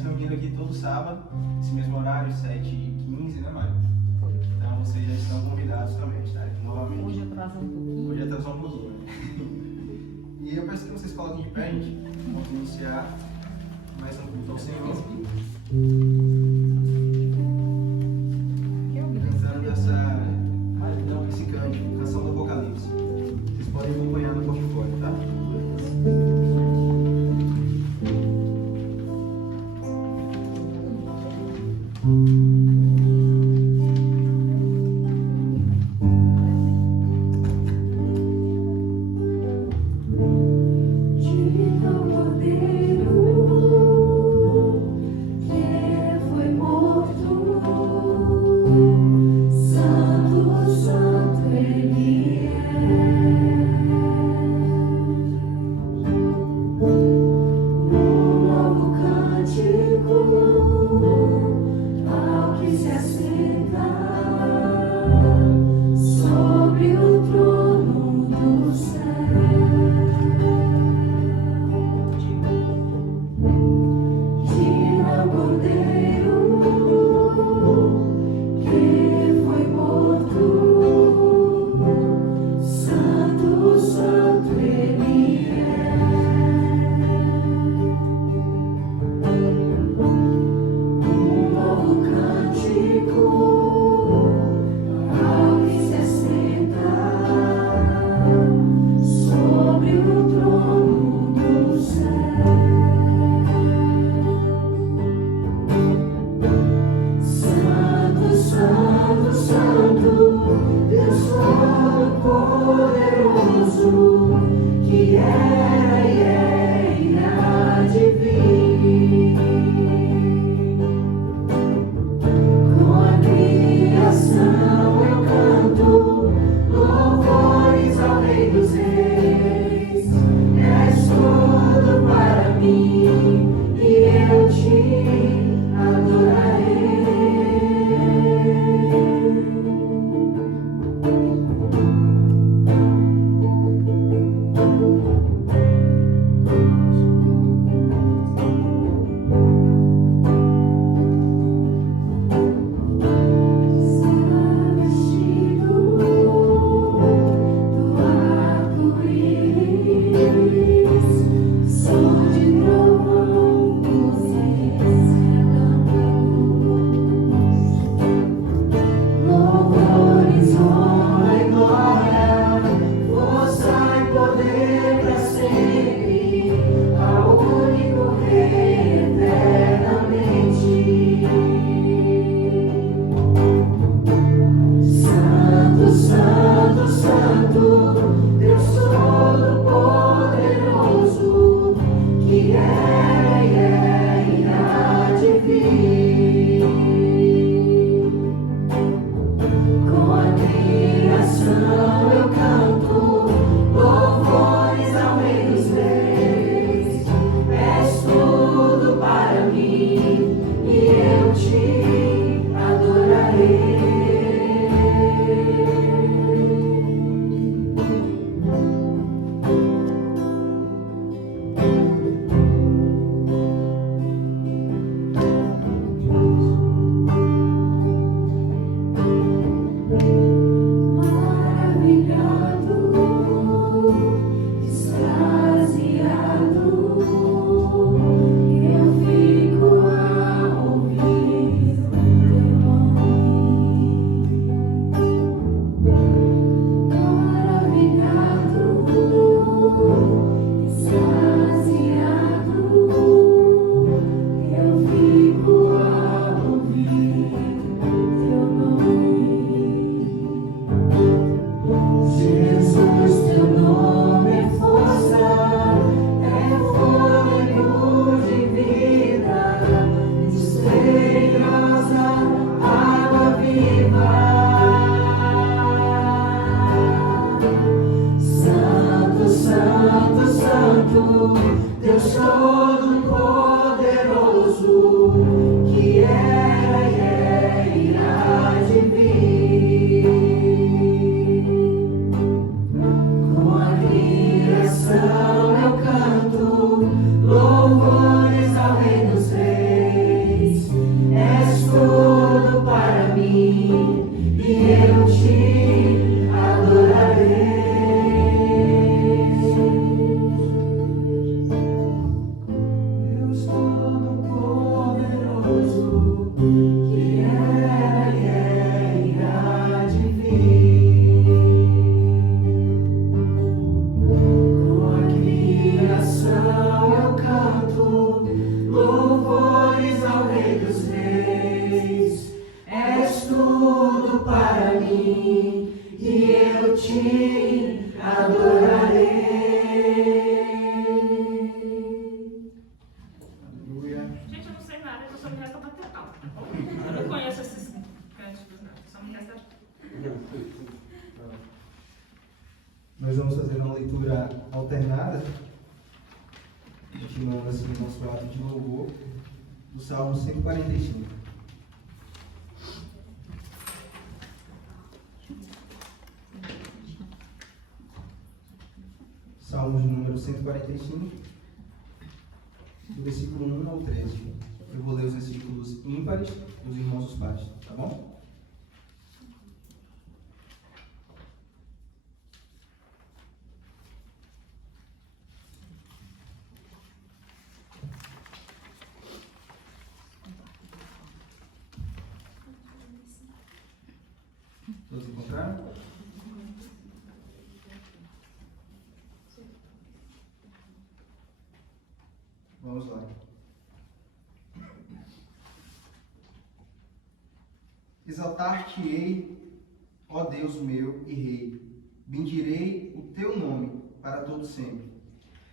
se reunindo aqui todo sábado, esse mesmo horário, 7h15, né, Mário? Então vocês já estão convidados também a estar aqui novamente. Hoje atrasou um pouquinho. Hoje atrasou um pouquinho, né? E eu peço que vocês coloquem de pé, gente. Vamos iniciar mais um culto ao Senhor. Cantando esse cântico, Canção do Apocalipse. Vocês podem acompanhar no portfólio, tá? tudo para mim e eu te adorarei. Gente, eu não sei nada, eu só me resta bater palma, tá bom? Eu não conheço esses cânticos, não. Só me resta. Nós vamos fazer uma leitura alternada, continuando assim o nosso ato de louvor, do Salmo 145. Salmo de número 145, do versículo 1 ao 13. Eu vou ler os versículos ímpares dos irmãos os pares, tá bom? Todos encontraram? Vamos lá. Exaltar-te-ei, ó Deus meu e Rei, bendirei o teu nome para todo sempre.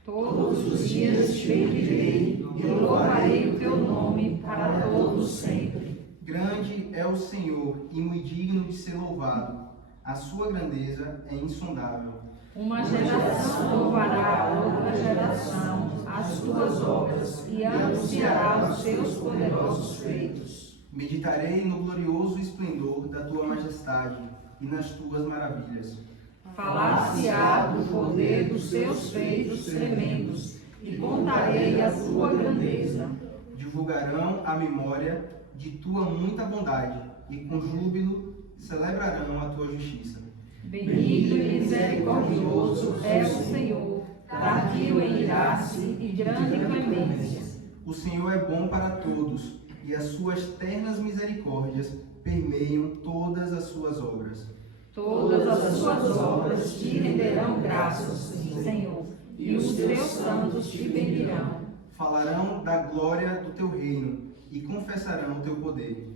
Todos os dias te bendirei e louvarei o teu nome para todos sempre. Grande é o Senhor e muito digno de ser louvado. A sua grandeza é insondável. Uma geração louvará a outra geração as tuas obras e anunciará os teus poderosos feitos. Meditarei no glorioso esplendor da tua majestade e nas tuas maravilhas. Falar-se-á do poder dos teus feitos tremendos e contarei a tua grandeza. Divulgarão a memória de tua muita bondade e com júbilo celebrarão a tua justiça. Benigno e misericordioso é o Senhor, tardio em irar-se e grande em clemência. O Senhor é bom para todos, e as suas ternas misericórdias permeiam todas as suas obras. Todas as suas obras te renderão graças, Senhor, e os teus santos te bendirão. Falarão da glória do teu reino e confessarão o teu poder.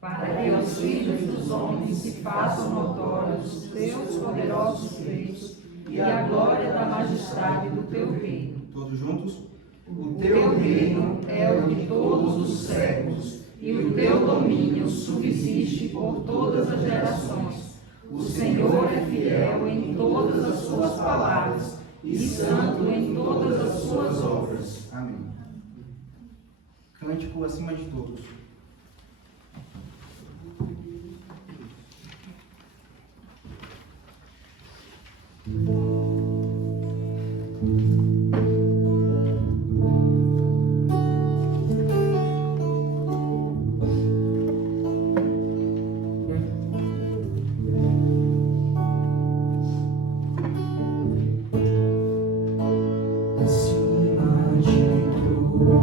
Para que os filhos dos homens se façam notórios os teus poderosos feitos e a glória da majestade do teu reino. Todos juntos? O teu reino é o de todos os séculos, e o teu domínio subsiste por todas as gerações. O Senhor é fiel em todas as suas palavras e santo em todas as suas obras. Amém. Cântico acima de todos. Acima de todos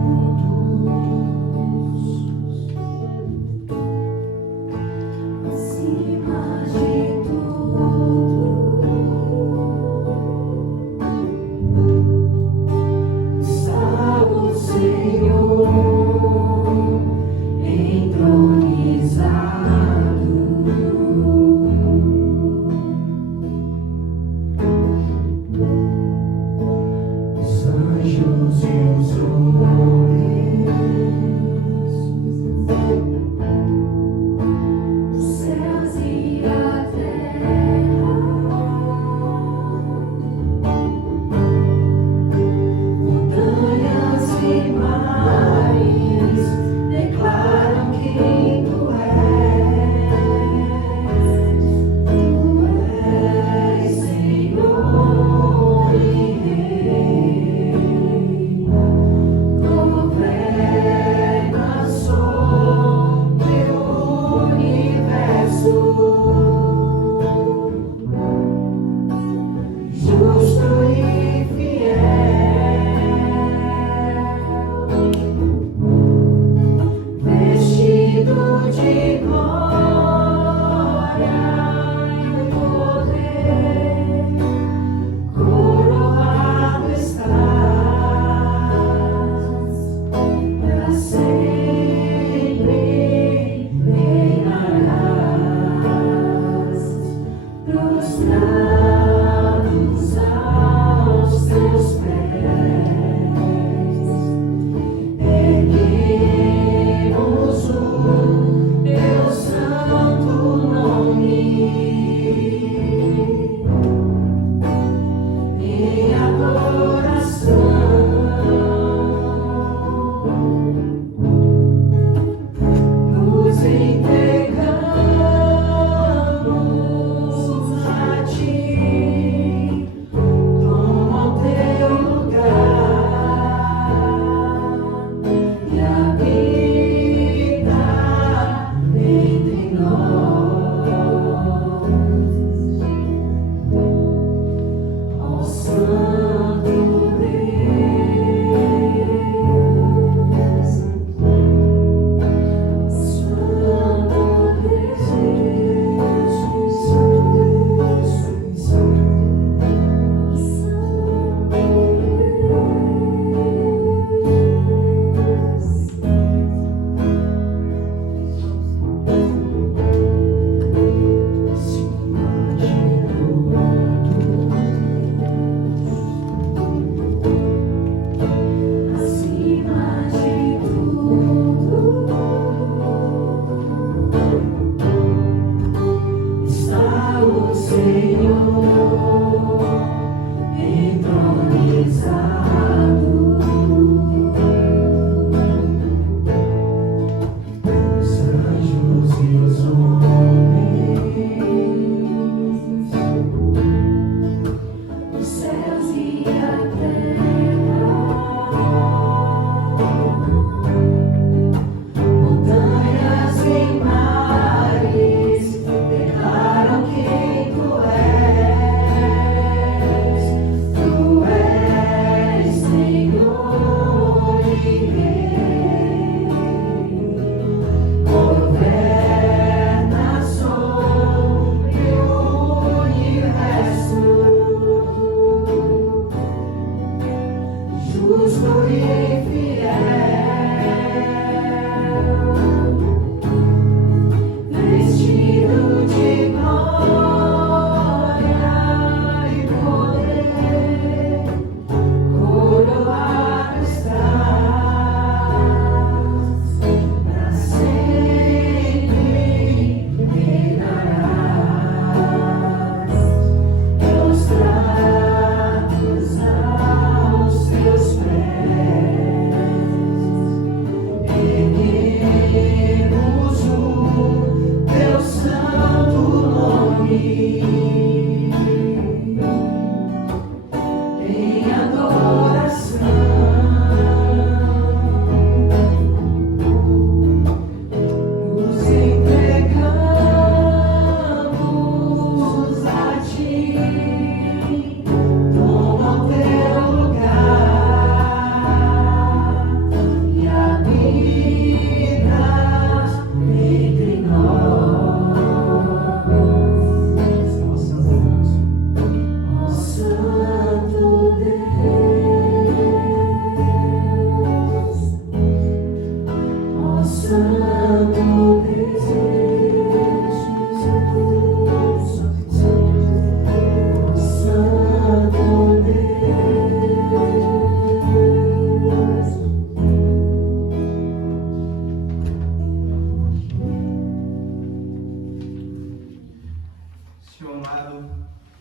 Senhor amado,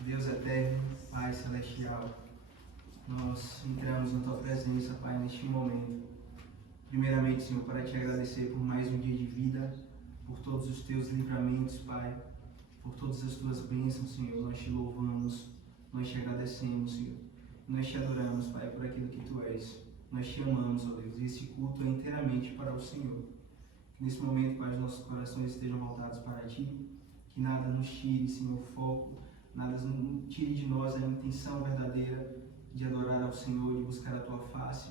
Deus eterno, Pai celestial, nós entramos na Tua presença, Pai, neste momento. Primeiramente, Senhor, para Te agradecer por mais um dia de vida, por todos os Teus livramentos, Pai, por todas as Tuas bênçãos, Senhor. Nós Te louvamos, nós Te agradecemos, Senhor. Nós Te adoramos, Pai, por aquilo que Tu és. Nós Te amamos, ó Deus, e esse culto é inteiramente para o Senhor. Que nesse momento, Pai, os nossos corações estejam voltados para Ti, que nada nos tire, Senhor, o foco, nada tire de nós a intenção verdadeira de adorar ao Senhor, de buscar a Tua face.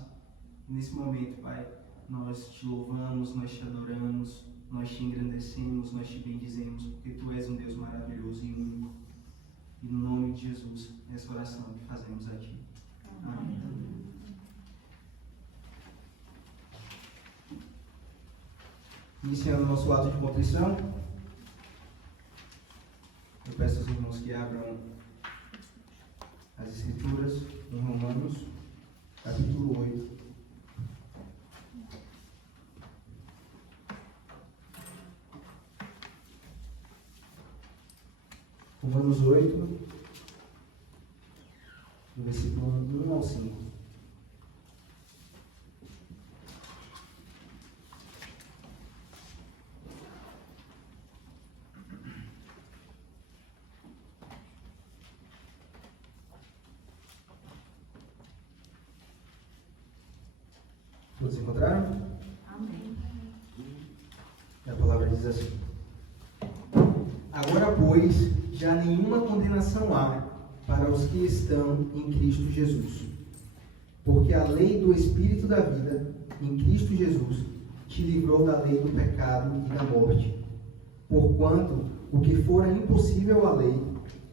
Nesse momento, Pai, nós Te louvamos, nós Te adoramos, nós Te engrandecemos, nós Te bendizemos, porque Tu és um Deus maravilhoso e único. E no nome de Jesus, essa oração que fazemos a Ti. Amém. Iniciando nosso ato de contrição, eu peço aos irmãos que abram as Escrituras em Romanos, capítulo 8. Romanos 8, do versículo 1 ao 5. Todos encontraram? Amém. E a palavra diz assim: Agora, pois, já nenhuma condenação há para os que estão em Cristo Jesus. Porque a lei do Espírito da vida, em Cristo Jesus, te livrou da lei do pecado e da morte. Porquanto, o que fora impossível à lei,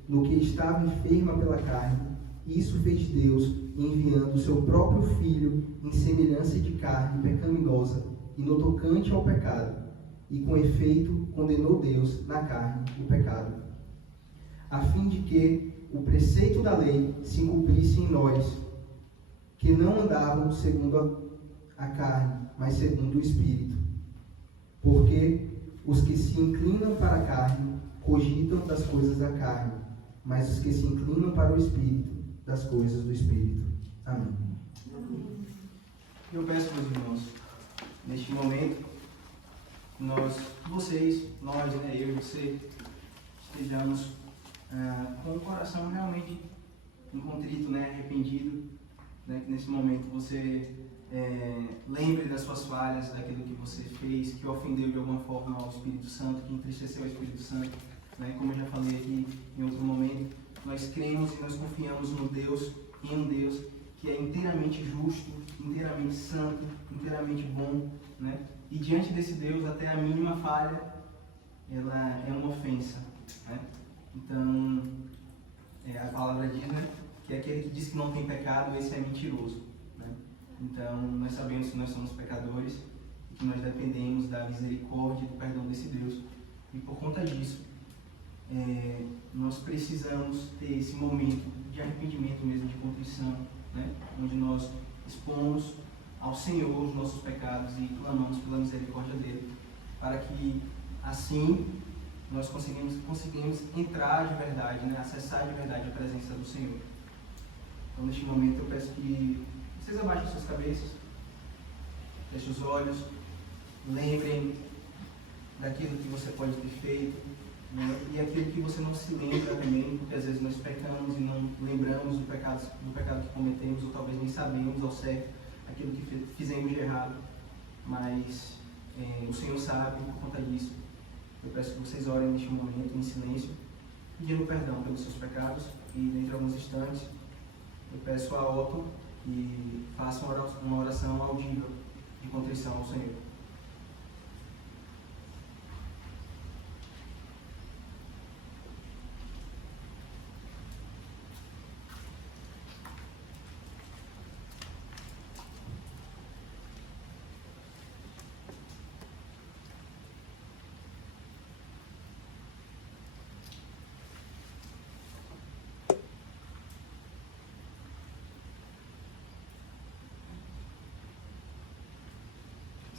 no que estava enferma pela carne, isso fez Deus, enviando o seu próprio Filho em semelhança de carne pecaminosa e no tocante ao pecado, e com efeito condenou Deus na carne o pecado, a fim de que o preceito da lei se cumprisse em nós, que não andavam segundo a carne, mas segundo o Espírito. Porque os que se inclinam para a carne cogitam das coisas da carne, mas os que se inclinam para o Espírito, das coisas do Espírito. Amém. Eu peço, meus irmãos, neste momento, nós, eu e você, estejamos com o coração realmente contrito, arrependido, que nesse momento você lembre das suas falhas, daquilo que você fez, que ofendeu de alguma forma ao Espírito Santo, que entristeceu o Espírito Santo, como eu já falei aqui em outro momento. Nós cremos e nós confiamos em um Deus que é inteiramente justo, inteiramente santo, inteiramente bom, E diante desse Deus, até a mínima falha, ela é uma ofensa, Então, a palavra diz, que aquele que diz que não tem pecado, esse é mentiroso, Então, nós sabemos que nós somos pecadores e que nós dependemos da misericórdia e do perdão desse Deus. E por conta disso, nós precisamos ter esse momento de arrependimento mesmo, de contrição, onde nós expomos ao Senhor os nossos pecados e clamamos pela misericórdia dele, para que assim nós conseguimos entrar de verdade, acessar de verdade a presença do Senhor. Então, neste momento, eu peço que vocês abaixem suas cabeças, fechem os olhos, lembrem daquilo que você pode ter feito, e aquilo que você não se lembra também, porque às vezes nós pecamos e não lembramos do pecado que cometemos, ou talvez nem sabemos ao certo aquilo que fizemos de errado, mas o Senhor sabe. Por conta disso, eu peço que vocês orem neste momento em silêncio, pedindo perdão pelos seus pecados, e dentro de alguns instantes eu peço a Otto que faça uma oração audível de contrição ao Senhor.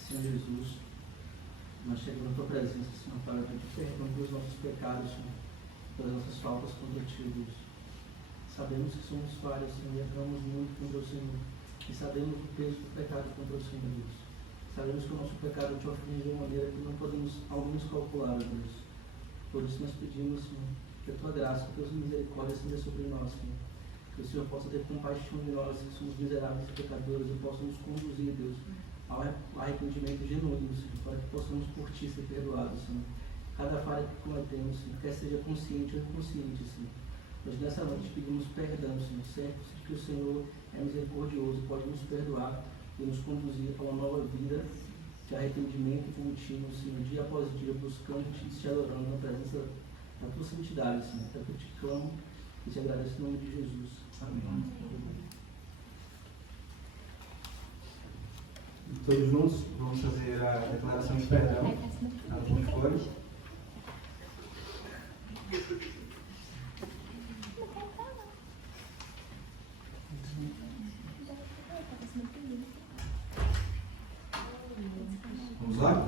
Senhor Jesus, nós chegamos na Tua presença, Senhor, para te perdoar os nossos pecados, Senhor. pelas nossas faltas contra ti, Deus. Sabemos que somos falhos, Senhor, e erramos muito contra o Senhor. E sabemos o peso do pecado contra o Senhor, Deus. Sabemos que o nosso pecado te ofende de uma maneira que não podemos alguns calcular, Deus. Por isso nós pedimos, Senhor, que a tua graça, que a tua misericórdia seja sobre nós, Senhor. Que o Senhor possa ter compaixão de nós, que somos miseráveis e pecadores, e possa nos conduzir, Deus, ao arrependimento genuíno, Senhor, para que possamos por ti ser perdoados, Senhor. Cada falha que cometemos, Senhor, quer seja consciente ou inconsciente, Senhor. Mas nessa noite pedimos perdão, Senhor, certo de que o Senhor é misericordioso, pode nos perdoar e nos conduzir a uma nova vida de arrependimento contínuo, Senhor, dia após dia, buscando-te e te adorando na presença da tua santidade, Senhor. É que eu te clamo e te agradeço em nome de Jesus. Amém. Todos juntos vamos fazer a declaração de perdão. Alguns cores. Vamos lá?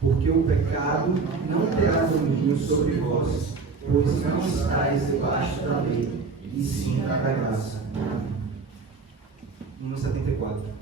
Porque o pecado não terá domínio sobre vós, pois não estáis debaixo da lei, e sim da graça. Hino 74.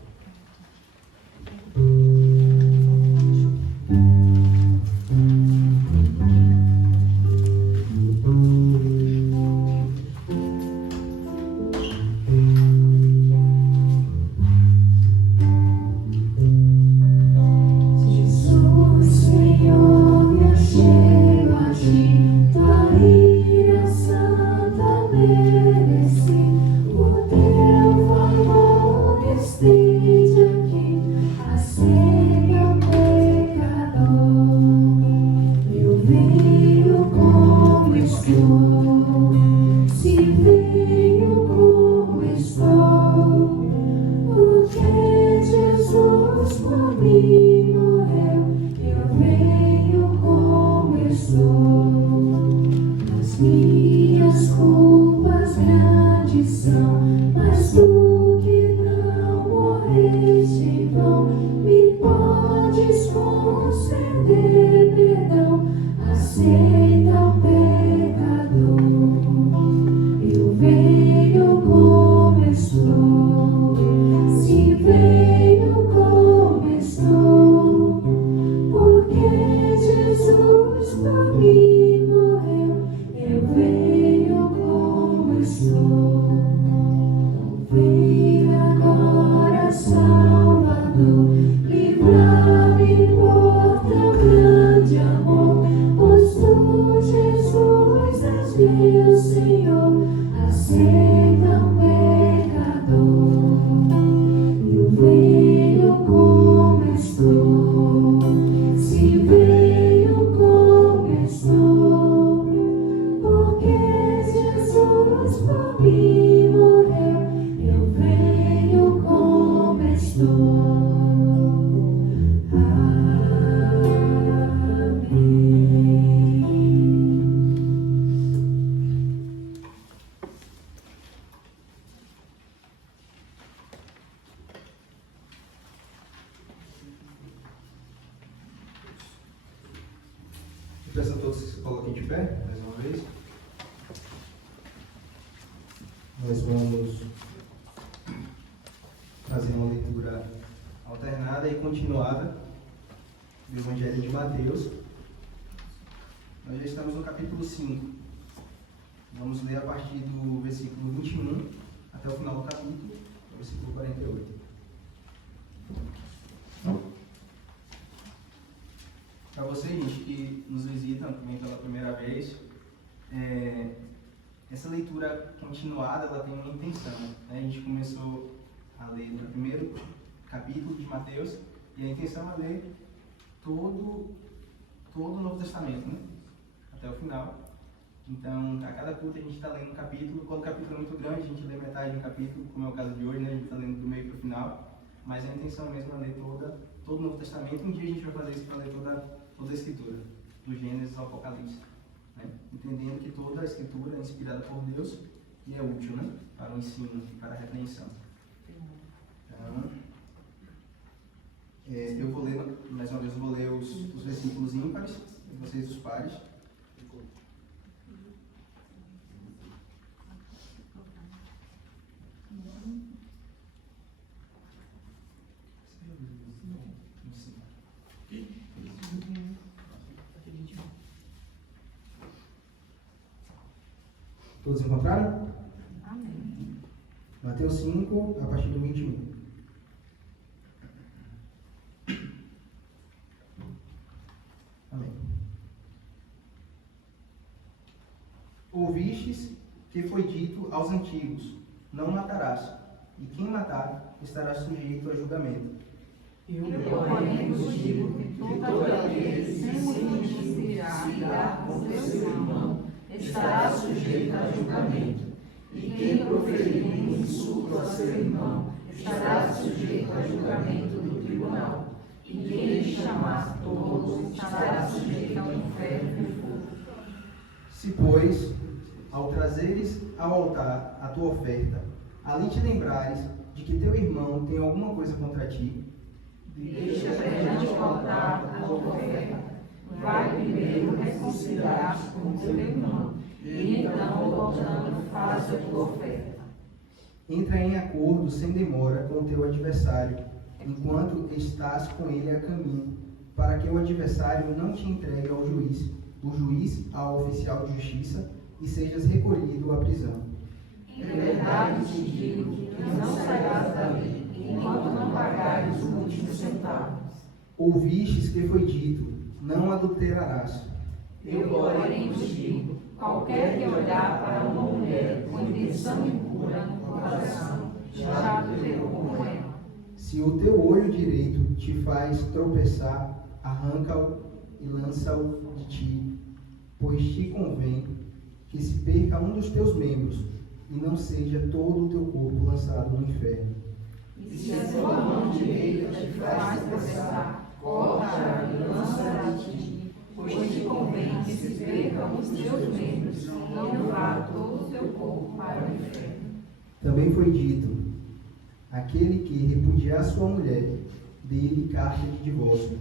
Peço a todos que se coloquem de pé, mais uma vez. Nós vamos fazer uma leitura alternada e continuada do Evangelho de Mateus. Nós já estamos no capítulo 5. Vamos ler a partir do versículo 21 até o final do capítulo, o versículo 48. Para vocês, gente, que nos visitam também pela primeira vez, essa leitura continuada ela tem uma intenção. Né? A gente começou a ler no primeiro capítulo de Mateus e a intenção é ler todo o Novo Testamento, né? Até o final. Então, a cada culto a gente está lendo um capítulo. Quando o capítulo é muito grande, a gente lê metade de um capítulo, como é o caso de hoje, né? A gente está lendo do meio para o final. Mas a intenção mesmo é ler todo o Novo Testamento. Um dia a gente vai fazer isso para ler toda a Escritura, do Gênesis ao Apocalipse. Né? Entendendo que toda a Escritura é inspirada por Deus e é útil, né? Para o ensino e para a repreensão. Então, eu vou ler, mais uma vez, os versículos ímpares e vocês os pares. Todos encontraram? Amém. Mateus 5, a partir do 21. Amém. Ouvistes que foi dito aos antigos: não matarás, e quem matar estará sujeito a julgamento. Eu, porém, vos digo que todo aquele que sem justiça com seu irmão estará sujeito a julgamento, e quem proferir um insulto a seu irmão estará sujeito a julgamento do tribunal, e quem lhe chamar tolo estará sujeito ao inferno de fogo. Se, pois, ao trazeres ao altar a tua oferta, ali te lembrares de que teu irmão tem alguma coisa contra ti, deixa perante o altar a tua oferta. Vai primeiro reconciliar-te com teu irmão, e então, voltando, faz a tua oferta. entra em acordo sem demora com o teu adversário, enquanto estás com ele a caminho, para que o adversário não te entregue ao juiz, o juiz ao oficial de justiça, e sejas recolhido à prisão. Em verdade te digo que não sairás dali, enquanto não pagares o último centavo. Ouvistes que foi dito: não adulterarás. Eu, porém, vos digo: qualquer que olhar para uma mulher com intenção impura no coração, já adulterou com ela. Se o teu olho direito te faz tropeçar, arranca-o e lança-o de ti, pois te convém que se perca um dos teus membros, e não seja todo o teu corpo lançado no inferno. E se a tua mão direita te faz tropeçar, corta-a e lança-a de ti, pois te convém que se percam os teus membros, não vá todo o teu corpo para o inferno. Também foi dito: aquele que repudiar sua mulher, dê-lhe carta de divórcio.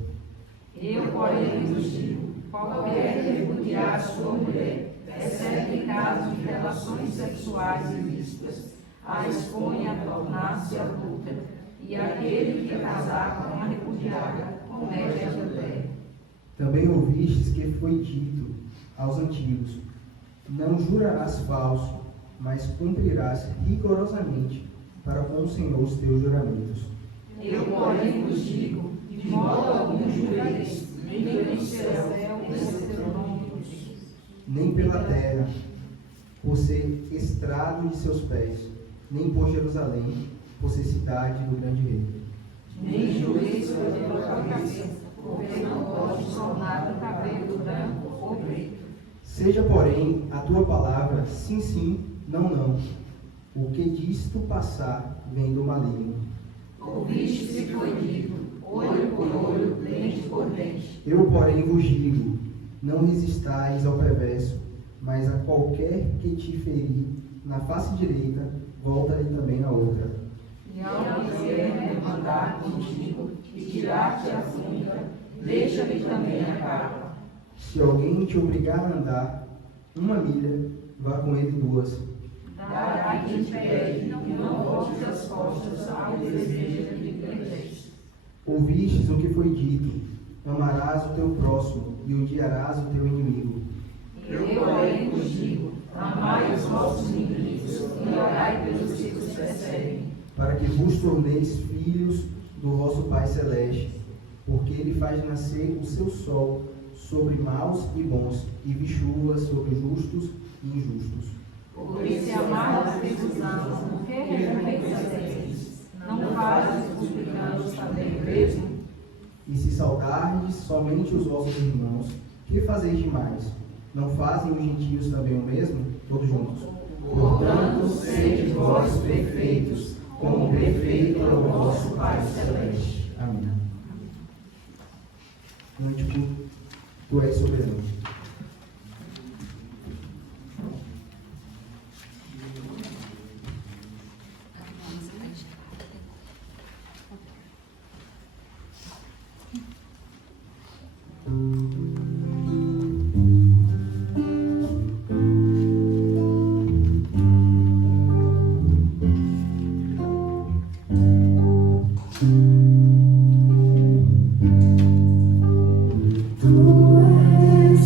Eu, porém, vos digo: qualquer que repudiar sua mulher, exceto em caso de relações sexuais ilícitas, a expõe a tornar-se adúltera, e aquele que casar com a repudiada comete adultério. Também ouvistes que foi dito aos antigos: não jurarás falso, mas cumprirás rigorosamente para com o Senhor os teus juramentos. Eu, porém, vos digo: de modo algum jureis, nem pelo céu, esse teu nome diz, Nem pela terra, por ser estrado de seus pés, nem por Jerusalém, por ser cidade do grande rei. nem jureis pela tua cabeça, porque não podes tornar o cabelo branco ou preto. Seja, porém, a tua palavra sim, sim, não, não. O que disto passar vem do maligno. Ouviste que foi dito: olho por olho, dente por dente. Eu, porém, vos digo: não resistais ao perverso, mas a qualquer que te ferir na face direita, volta-lhe também a outra. E ao quiser demandar contigo e tirar-te a túnica, deixa-lhe também a capa. Se alguém te obrigar a andar 1 milha, vá com ele 2. Dará quem te pede, e não voltes as costas ao desejo de grandes. Ouvistes o que foi dito: amarás o teu próximo e odiarás o teu inimigo. Eu, porém, vos digo: amai os vossos inimigos e orai pelos que vos perseguem, Para que vos torneis filhos do vosso Pai Celeste, porque Ele faz nascer o seu sol sobre maus e bons, e vi chuva sobre justos e injustos. porque se amardes que vos amam, que recompensa tereis? Não fazes os publicanos também o mesmo? E se saudardes somente os vossos irmãos, que fazeis demais? Não fazem os gentios também o mesmo? Todos juntos. Portanto, sede vós perfeitos, como perfeito é o vosso Pai Celeste. Amém. Cântico, tu és soberano. Tu és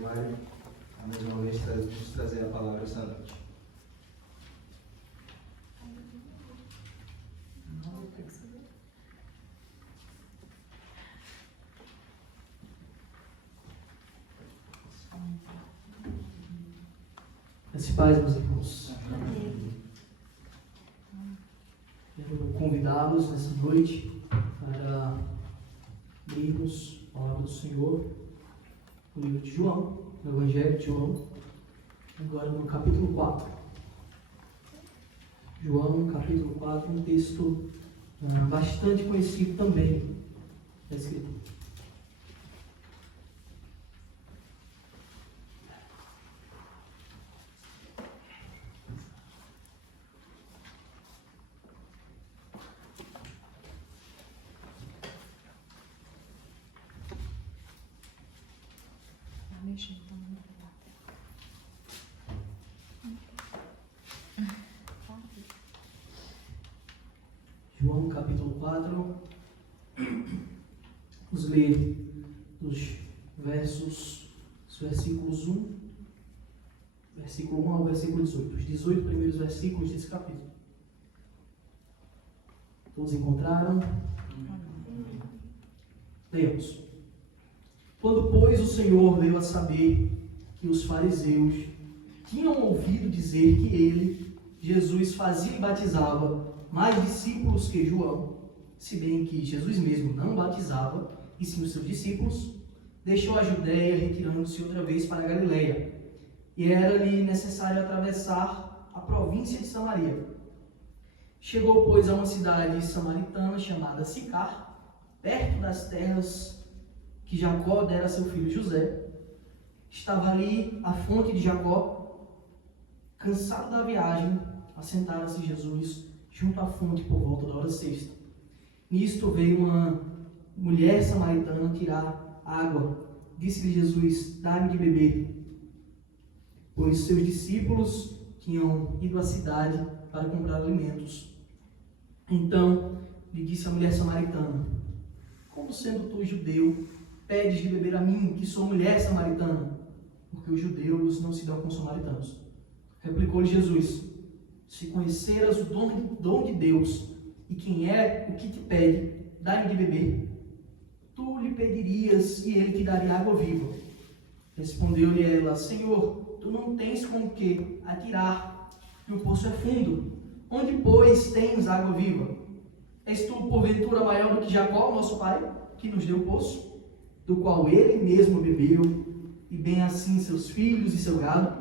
Mário, a mais uma vez nos trazer a palavra esta noite. Esse paz, meus irmãos. Quero convidá-los nessa noite para lermos a palavra do Senhor no livro de João, no Evangelho de João, agora no capítulo 4. João, capítulo 4, um texto bastante conhecido também da Escritura. João capítulo 4, vamos ler os versículos 1, versículo 1 ao versículo 18, os 18 primeiros versículos desse capítulo. Todos encontraram? Leamos. Quando, pois, o Senhor veio a saber que os fariseus tinham ouvido dizer que ele, Jesus, fazia e batizava mais discípulos que João, se bem que Jesus mesmo não batizava, e sim os seus discípulos, deixou a Judéia, retirando-se outra vez para a Galileia, e era-lhe necessário atravessar a província de Samaria. Chegou, pois, a uma cidade samaritana chamada Sicar, perto das terras que Jacó dera a seu filho José. Estava ali a fonte de Jacó. Cansado da viagem, assentara-se Jesus junto à fonte por volta da hora sexta. Nisto veio uma mulher samaritana tirar água. Disse-lhe Jesus: dá-me de beber. Pois seus discípulos tinham ido à cidade para comprar alimentos. Então lhe disse a mulher samaritana: como sendo tu judeu, pedes de beber a mim, que sou mulher samaritana? Porque os judeus não se dão com os samaritanos. Replicou-lhe Jesus: se conheceras o dom de Deus, e quem é o que te pede, dá-me de beber, tu lhe pedirias, e ele te daria água viva. Respondeu-lhe ela: Senhor, tu não tens com o que atirar, e o poço é fundo. Onde, pois, tens água viva? És tu, porventura, maior do que Jacó, nosso pai, que nos deu o poço, do qual ele mesmo bebeu, e bem assim seus filhos e seu gado?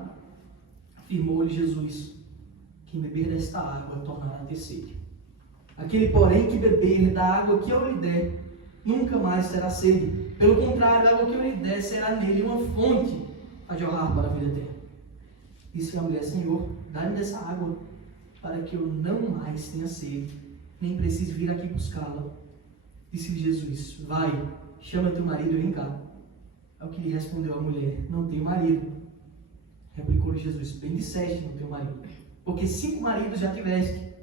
Afirmou-lhe Jesus: quem beber desta água tornará a ter sede. Aquele, porém, que beber da água que eu lhe der, nunca mais terá sede. Pelo contrário, a água que eu lhe der será nele uma fonte a jorrar para a vida eterna. Disse a mulher: Senhor, dá-me dessa água, para que eu não mais tenha sede, nem precise vir aqui buscá-la. Disse-lhe Jesus: vai, chama teu marido e vem cá. Ao que lhe respondeu a mulher: não tenho marido. Replicou-lhe Jesus: bem disseste, não tenho marido, porque 5 maridos já tiveste,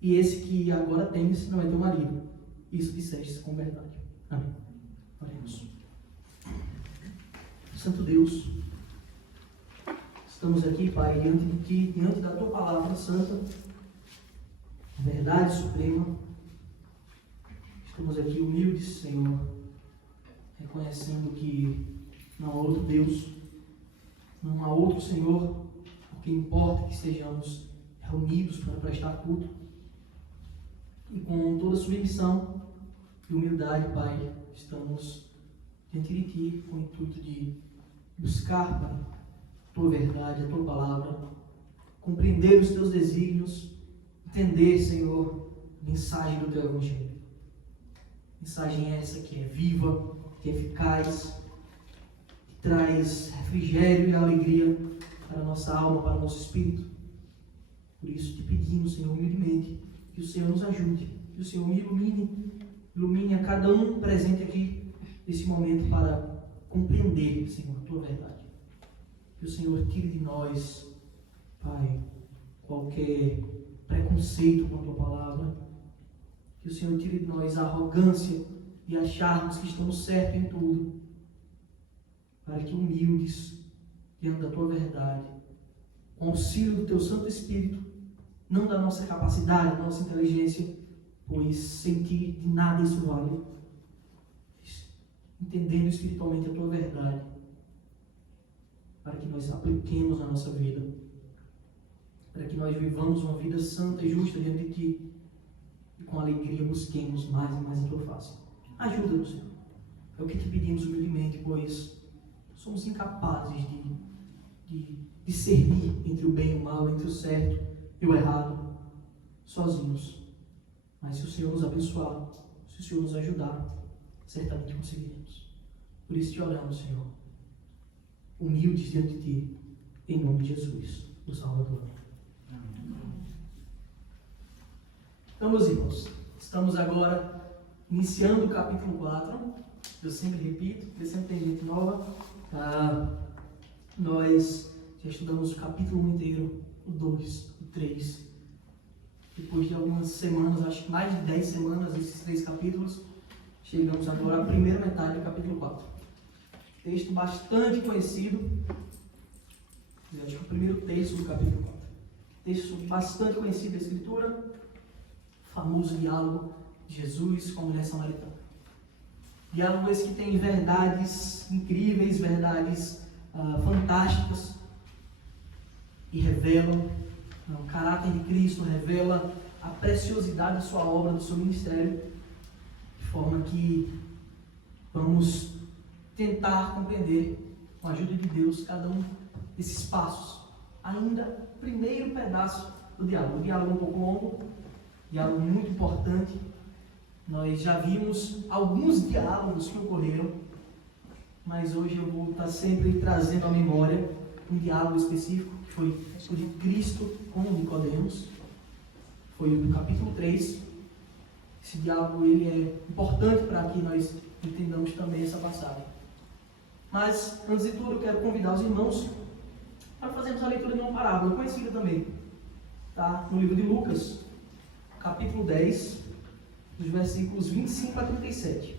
e esse que agora tens não é teu marido. Isso disseste com verdade. Amém. Oremos. Santo Deus, estamos aqui, Pai, diante de Ti, diante da Tua palavra santa, verdade suprema. Estamos aqui humildes, Senhor, reconhecendo que não há outro Deus, não há outro Senhor, porque importa que estejamos reunidos para prestar culto. E com toda submissão e humildade, Pai, estamos diante de Ti com o intuito de buscar, Pai, a Tua verdade, a Tua palavra, compreender os Teus desígnios, entender, Senhor, a mensagem do Teu Evangelho. Mensagem essa que é viva, que é eficaz, que traz refrigério e alegria para a nossa alma, para o nosso espírito. Por isso te pedimos, Senhor, humildemente, que o Senhor nos ajude, que o Senhor ilumine a cada um presente aqui nesse momento para compreender, Senhor, a Tua verdade. Que o Senhor tire de nós, Pai, qualquer preconceito com a Tua palavra. Que o Senhor tire de nós a arrogância de acharmos que estamos certos em tudo. para que humildes diante da tua verdade, com auxílio do teu Santo Espírito, não da nossa capacidade, da nossa inteligência, pois sem ti de nada isso vale, entendendo espiritualmente a tua verdade, para que nós apliquemos na nossa vida, para que nós vivamos uma vida santa e justa diante de ti, e com alegria busquemos mais e mais a tua face. Ajuda-nos, Senhor. É o que te pedimos humildemente, pois somos incapazes de discernir entre o bem e o mal, entre o certo e o errado, sozinhos. Mas se o Senhor nos abençoar, se o Senhor nos ajudar, certamente conseguiremos. Por isso te oramos, Senhor, humildes diante de ti, em nome de Jesus, o Salvador. Amém. Então, meus irmãos, estamos agora iniciando o capítulo 4. Eu sempre repito, porque sempre tem gente nova. Nós já estudamos o capítulo 1 inteiro, o 2, o 3. Depois de algumas semanas, acho que mais de 10 semanas, esses 3 capítulos, chegamos agora à primeira metade do capítulo 4. Texto bastante conhecido, acho que o primeiro terço do capítulo 4. Texto bastante conhecido da Escritura, famoso diálogo de Jesus com a mulher samaritana. Diálogo esse que tem verdades incríveis, verdades fantásticas, e revelam o caráter de Cristo, revela a preciosidade da sua obra, do seu ministério, de forma que vamos tentar compreender, com a ajuda de Deus, cada um desses passos. Ainda, primeiro pedaço do diálogo. O diálogo é um pouco longo, diálogo muito importante. Nós já vimos alguns diálogos que ocorreram, mas hoje eu vou estar sempre trazendo à memória um diálogo específico, que foi o de Cristo com Nicodemos. Foi o do capítulo 3. Esse diálogo ele é importante para que nós entendamos também essa passagem. Mas, antes de tudo, eu quero convidar os irmãos para fazermos a leitura de uma parábola conhecida também. Tá? No livro de Lucas, capítulo 10, dos versículos 25 a 37.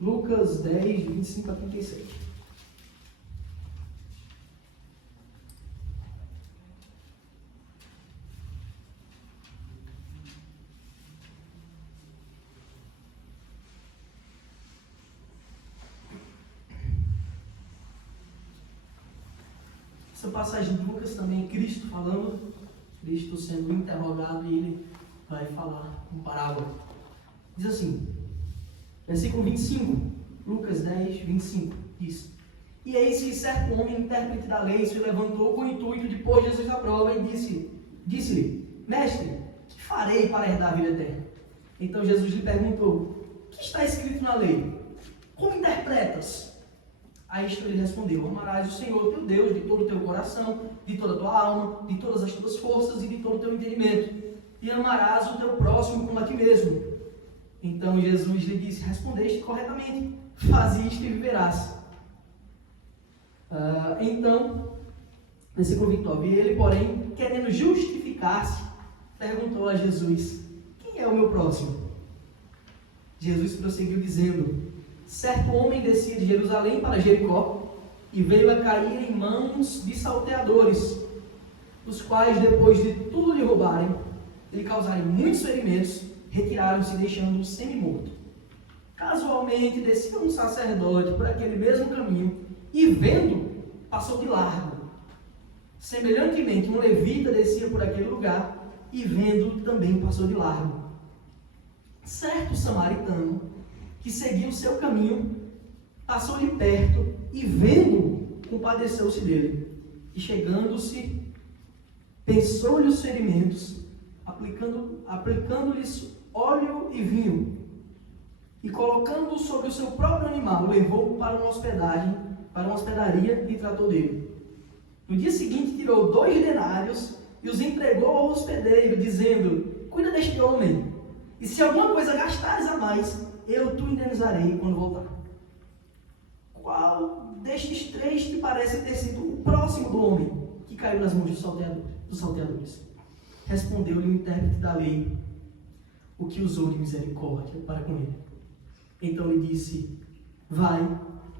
Lucas 10, 25 a 37. Essa passagem de Lucas também é Cristo falando, Cristo sendo interrogado, e ele vai falar com parábola. Diz assim, versículo 25, Lucas 10, 25, diz: E eis que certo homem, intérprete da lei, se levantou com o intuito de pôr Jesus à prova e disse-lhe: Mestre, que farei para herdar a vida eterna? Então Jesus lhe perguntou: O que está escrito na lei? Como interpretas? A isto ele respondeu: Amarás o Senhor teu Deus de todo o teu coração, de toda a tua alma, de todas as tuas forças e de todo o teu entendimento, e amarás o teu próximo como a ti mesmo. Então Jesus lhe disse: Respondeste corretamente, faze isto e viverás. Então, versículo 29, ele, porém, querendo justificar-se, perguntou a Jesus: Quem é o meu próximo? Jesus prosseguiu dizendo: Certo homem descia de Jerusalém para Jericó e veio a cair em mãos de salteadores, os quais, depois de tudo lhe roubarem, lhe causarem muitos ferimentos, retiraram-se deixando-o semi-morto. Casualmente descia um sacerdote por aquele mesmo caminho e, vendo, passou de largo. Semelhantemente, um levita descia por aquele lugar e, vendo, também passou de largo. Certo samaritano, que seguia o seu caminho, passou-lhe perto e, vendo, compadeceu-se dele. E, chegando-se, pensou-lhe os ferimentos, aplicando-lhes óleo e vinho, e, colocando-o sobre o seu próprio animal, levou-o para uma hospedaria e tratou dele. No dia seguinte, tirou 2 denários e os entregou ao hospedeiro, dizendo: Cuida deste homem, e se alguma coisa gastares a mais, eu te indenizarei quando voltar. Qual destes 3 te parece ter sido o próximo do homem que caiu nas mãos dos salteadores? Respondeu-lhe o intérprete da lei: O que usou de misericórdia para com ele. Então lhe disse: Vai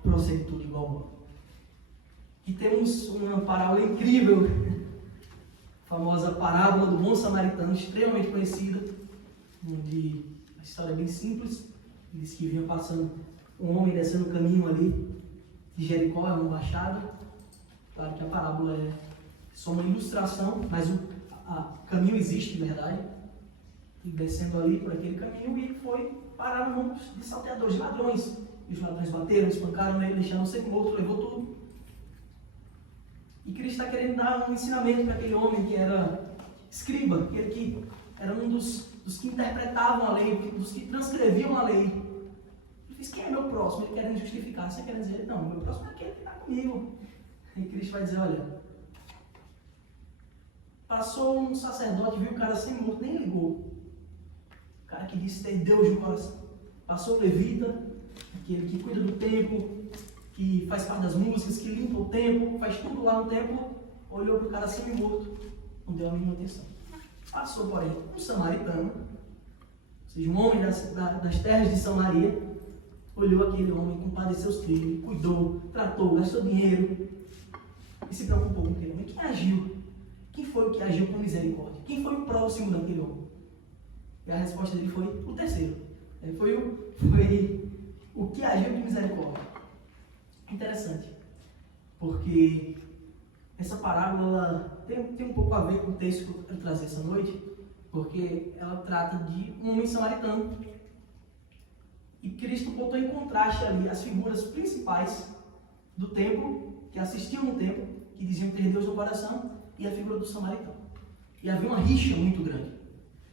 prossegue tudo igual bom. E temos uma parábola incrível, a famosa parábola do bom samaritano, extremamente conhecida, onde a história é bem simples. Diz que vinha passando um homem descendo o caminho ali de Jericó, é uma baixada. Claro que a parábola é só uma ilustração, mas o caminho existe de verdade. E descendo ali por aquele caminho, e ele foi parar no mundo de salteadores, de ladrões. E os ladrões bateram, espancaram ele, deixaram ser morto, levou tudo. E Cristo está querendo dar um ensinamento para aquele homem que era escriba, aquele que era um dos que interpretavam a lei, dos que transcreviam a lei. Ele diz: quem é meu próximo? Ele querendo justificar. Você quer dizer: não, meu próximo é aquele que está comigo. E Cristo vai dizer: olha, passou um sacerdote, viu o cara sem morto, nem ligou. O cara que disse ter Deus no coração. Passou o levita, aquele que cuida do templo, que faz parte das músicas, que limpa o templo, faz tudo lá no templo, olhou para o cara semi-morto, não deu a mínima atenção. Passou, porém, um samaritano, ou seja, um homem das terras de Samaria, olhou aquele homem, compadeceu dele, cuidou, tratou, gastou dinheiro e se preocupou com aquele homem. Quem agiu? Quem foi o que agiu com misericórdia? Quem foi o próximo daquele homem? E a resposta dele foi o terceiro. Foi o que agiu com misericórdia. Interessante, porque essa parábola tem um pouco a ver com o texto que eu quero trazer essa noite, porque ela trata de um homem samaritano. E Cristo botou em contraste ali as figuras principais do templo, que assistiam no templo, que diziam ter Deus no coração, e a figura do samaritano. E havia uma rixa muito grande,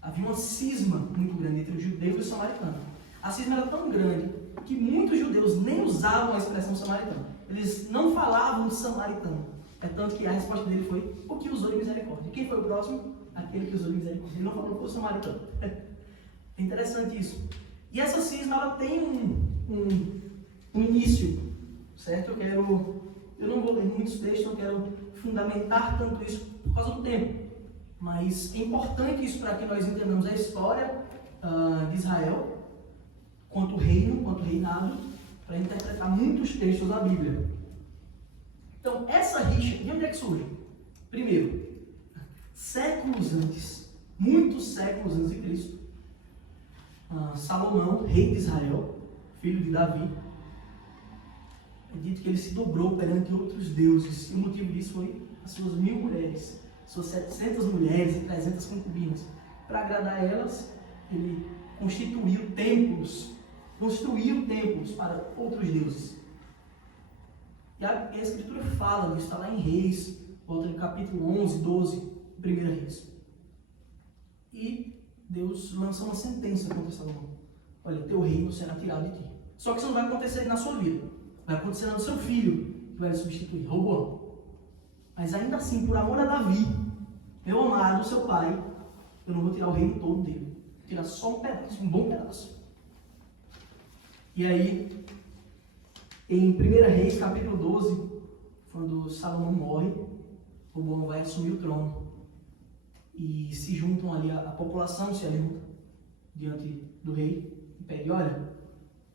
havia uma cisma muito grande entre os judeus e os samaritanos. A cisma era tão grande que muitos judeus nem usavam a expressão samaritano. Eles não falavam de samaritano. É tanto que a resposta dele foi: o que usou de misericórdia. Quem foi o próximo? Aquele que usou de misericórdia. Ele não falou que foi o samaritano. É interessante isso. E essa cisma, ela tem um início, certo? Eu não vou ler muitos textos, não quero fundamentar tanto isso por causa do tempo. Mas é importante isso para que nós entendamos a história de Israel, quanto reino, quanto reinado, para interpretar muitos textos da Bíblia. Então, essa rixa, de onde é que surge? Primeiro, séculos antes, muitos séculos antes de Cristo, Salomão, rei de Israel, filho de Davi, é dito que ele se dobrou perante outros deuses, e o motivo disso foi as suas 1000 mulheres, suas 700 mulheres e 300 concubinas. Para agradar elas, ele construiu templos para outros deuses. E a Escritura fala disso, está lá em Reis, volta no capítulo 11, 12, 1 Reis. E Deus lança uma sentença contra Salomão: olha, teu reino será tirado de ti. Só que isso não vai acontecer na sua vida, vai acontecer no seu filho, que vai lhe substituir, Roboão. Mas ainda assim, por amor a Davi, meu amado, seu pai, eu não vou tirar o reino todo dele, vou tirar só um pedaço, um bom pedaço. E aí, em 1 Reis, capítulo 12, quando Salomão morre, Roboão vai assumir o trono. E se juntam ali, a população se junta diante do rei e pede: olha,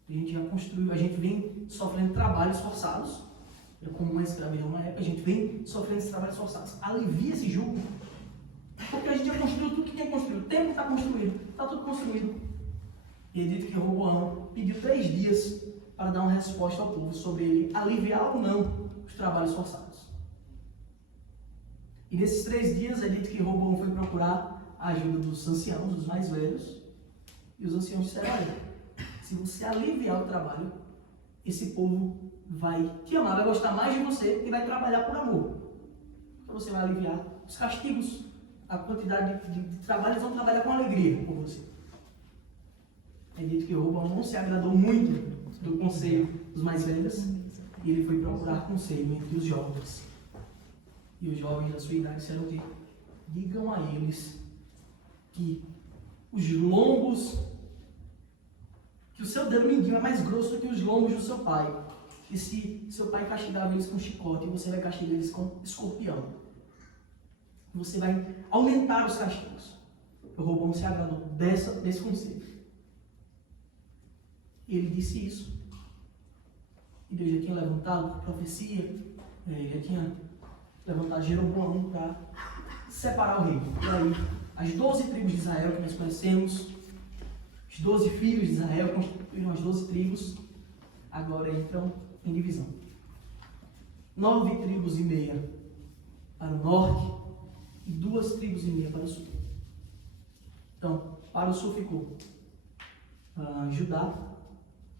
a gente já construiu, a gente vem sofrendo trabalhos forçados, é como uma escravidão na época, a gente vem sofrendo esses trabalhos forçados, alivia esse jugo, porque a gente já construiu tudo que tem construído, o templo está construído, está tudo construído. E é dito que Roboão pediu 3 dias para dar uma resposta ao povo sobre ele aliviar ou não os trabalhos forçados. E nesses 3 dias é dito que Roboão foi procurar a ajuda dos anciãos, dos mais velhos, e os anciãos disseram: olha, se você aliviar o trabalho, esse povo vai te amar, vai gostar mais de você e vai trabalhar por amor. Então você vai aliviar os castigos, a quantidade de trabalho, eles vão trabalhar com alegria por você. É dito que Roboão não se agradou muito do conselho dos mais velhos e ele foi procurar conselho entre os jovens. E os jovens da sua idade disseram que digam a eles que os lombos, que o seu dedo mindinho é mais grosso do que os lombos do seu pai. E se seu pai castigava eles com chicote, você vai castigar eles com escorpião. Você vai aumentar os castigos. O Roboão se agradou desse conselho. Ele disse isso. que Deus já tinha levantado por profecia, já tinha levantado Jeroboão para separar o reino. E aí, as 12 tribos de Israel que nós conhecemos, os 12 filhos de Israel constituíram as 12 tribos, agora entram em divisão. 9 tribos e meia para o norte e 2 tribos e meia para o sul. Então, para o sul ficou Judá,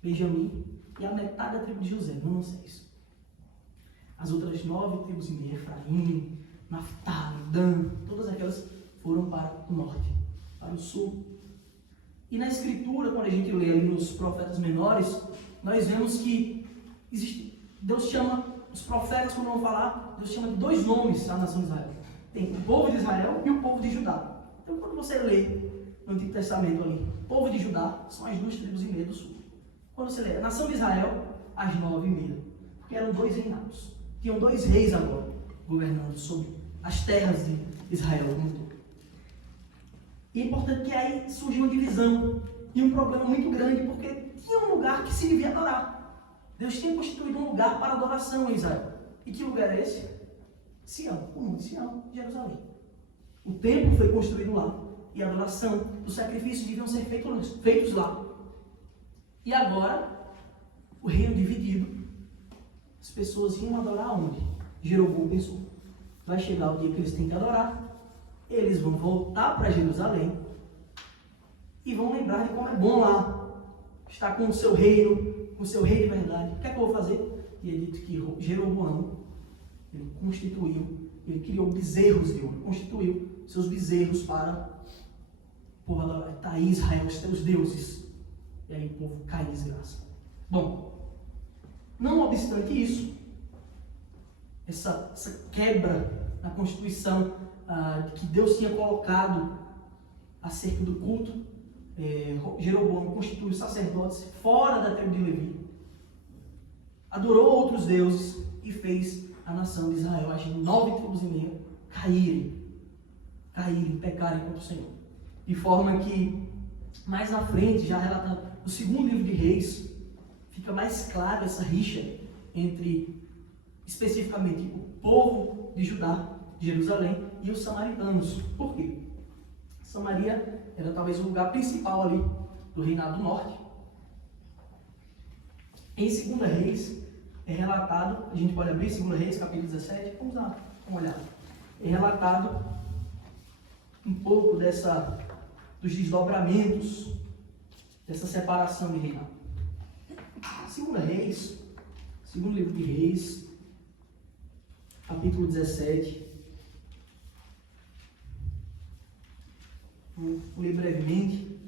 Benjamim e a metade da tribo de José, Manassés. As outras 9 tribos e meia, Efraim, Naftali, Dan, todas aquelas foram para o norte, para o sul. E na escritura, quando a gente lê ali nos profetas menores, nós vemos que Deus chama os profetas, quando vão falar, Deus chama de 2 nomes a nação de Israel. Tem o povo de Israel e o povo de Judá. Então, quando você lê no Antigo Testamento ali, o povo de Judá são as 2 tribos e meia do sul. Quando você lê a nação de Israel, as 9 e meia. Porque eram 2 reinados. Tinham 2 reis agora, governando sobre as terras de Israel como um todo. E é importante que aí surgiu uma divisão e um problema muito grande, porque tinha um lugar que se devia adorar. Deus tinha constituído um lugar para adoração em Israel. E que lugar é esse? Sião, o Monte Sião, Jerusalém. O templo foi construído lá. E a adoração, os sacrifícios deviam ser feitos lá. E agora, o reino dividido, as pessoas iam adorar onde? Jeroboão pensou: vai chegar o dia que eles têm que adorar, eles vão voltar para Jerusalém e vão lembrar de como é bom lá, estar com o seu reino, com o seu rei de verdade. O que é que eu vou fazer? E é dito que Jeroboão, ele criou bezerros de ouro, constituiu seus bezerros para o povo adorar. Está aí, Israel, os teus deuses. E aí o povo cai em desgraça. Bom, não obstante isso, essa quebra na Constituição que Deus tinha colocado acerca do culto, Jeroboão constituiu sacerdotes fora da tribo de Levi, adorou outros deuses e fez a nação de Israel, as 9 tribos e meia, caírem, pecarem contra o Senhor. De forma que, mais na frente, já relatado no 2º livro de Reis, fica mais claro essa rixa entre, especificamente, o povo de Judá, de Jerusalém, e os samaritanos. Por quê? Samaria era talvez o lugar principal ali do reinado do norte. Em 2 Reis é relatado, a gente pode abrir 2 Reis, capítulo 17, vamos dar uma olhada. É relatado um pouco dos desdobramentos dessa separação de reinado. 2 Reis, 2º livro de Reis, capítulo 17. Vou ler brevemente.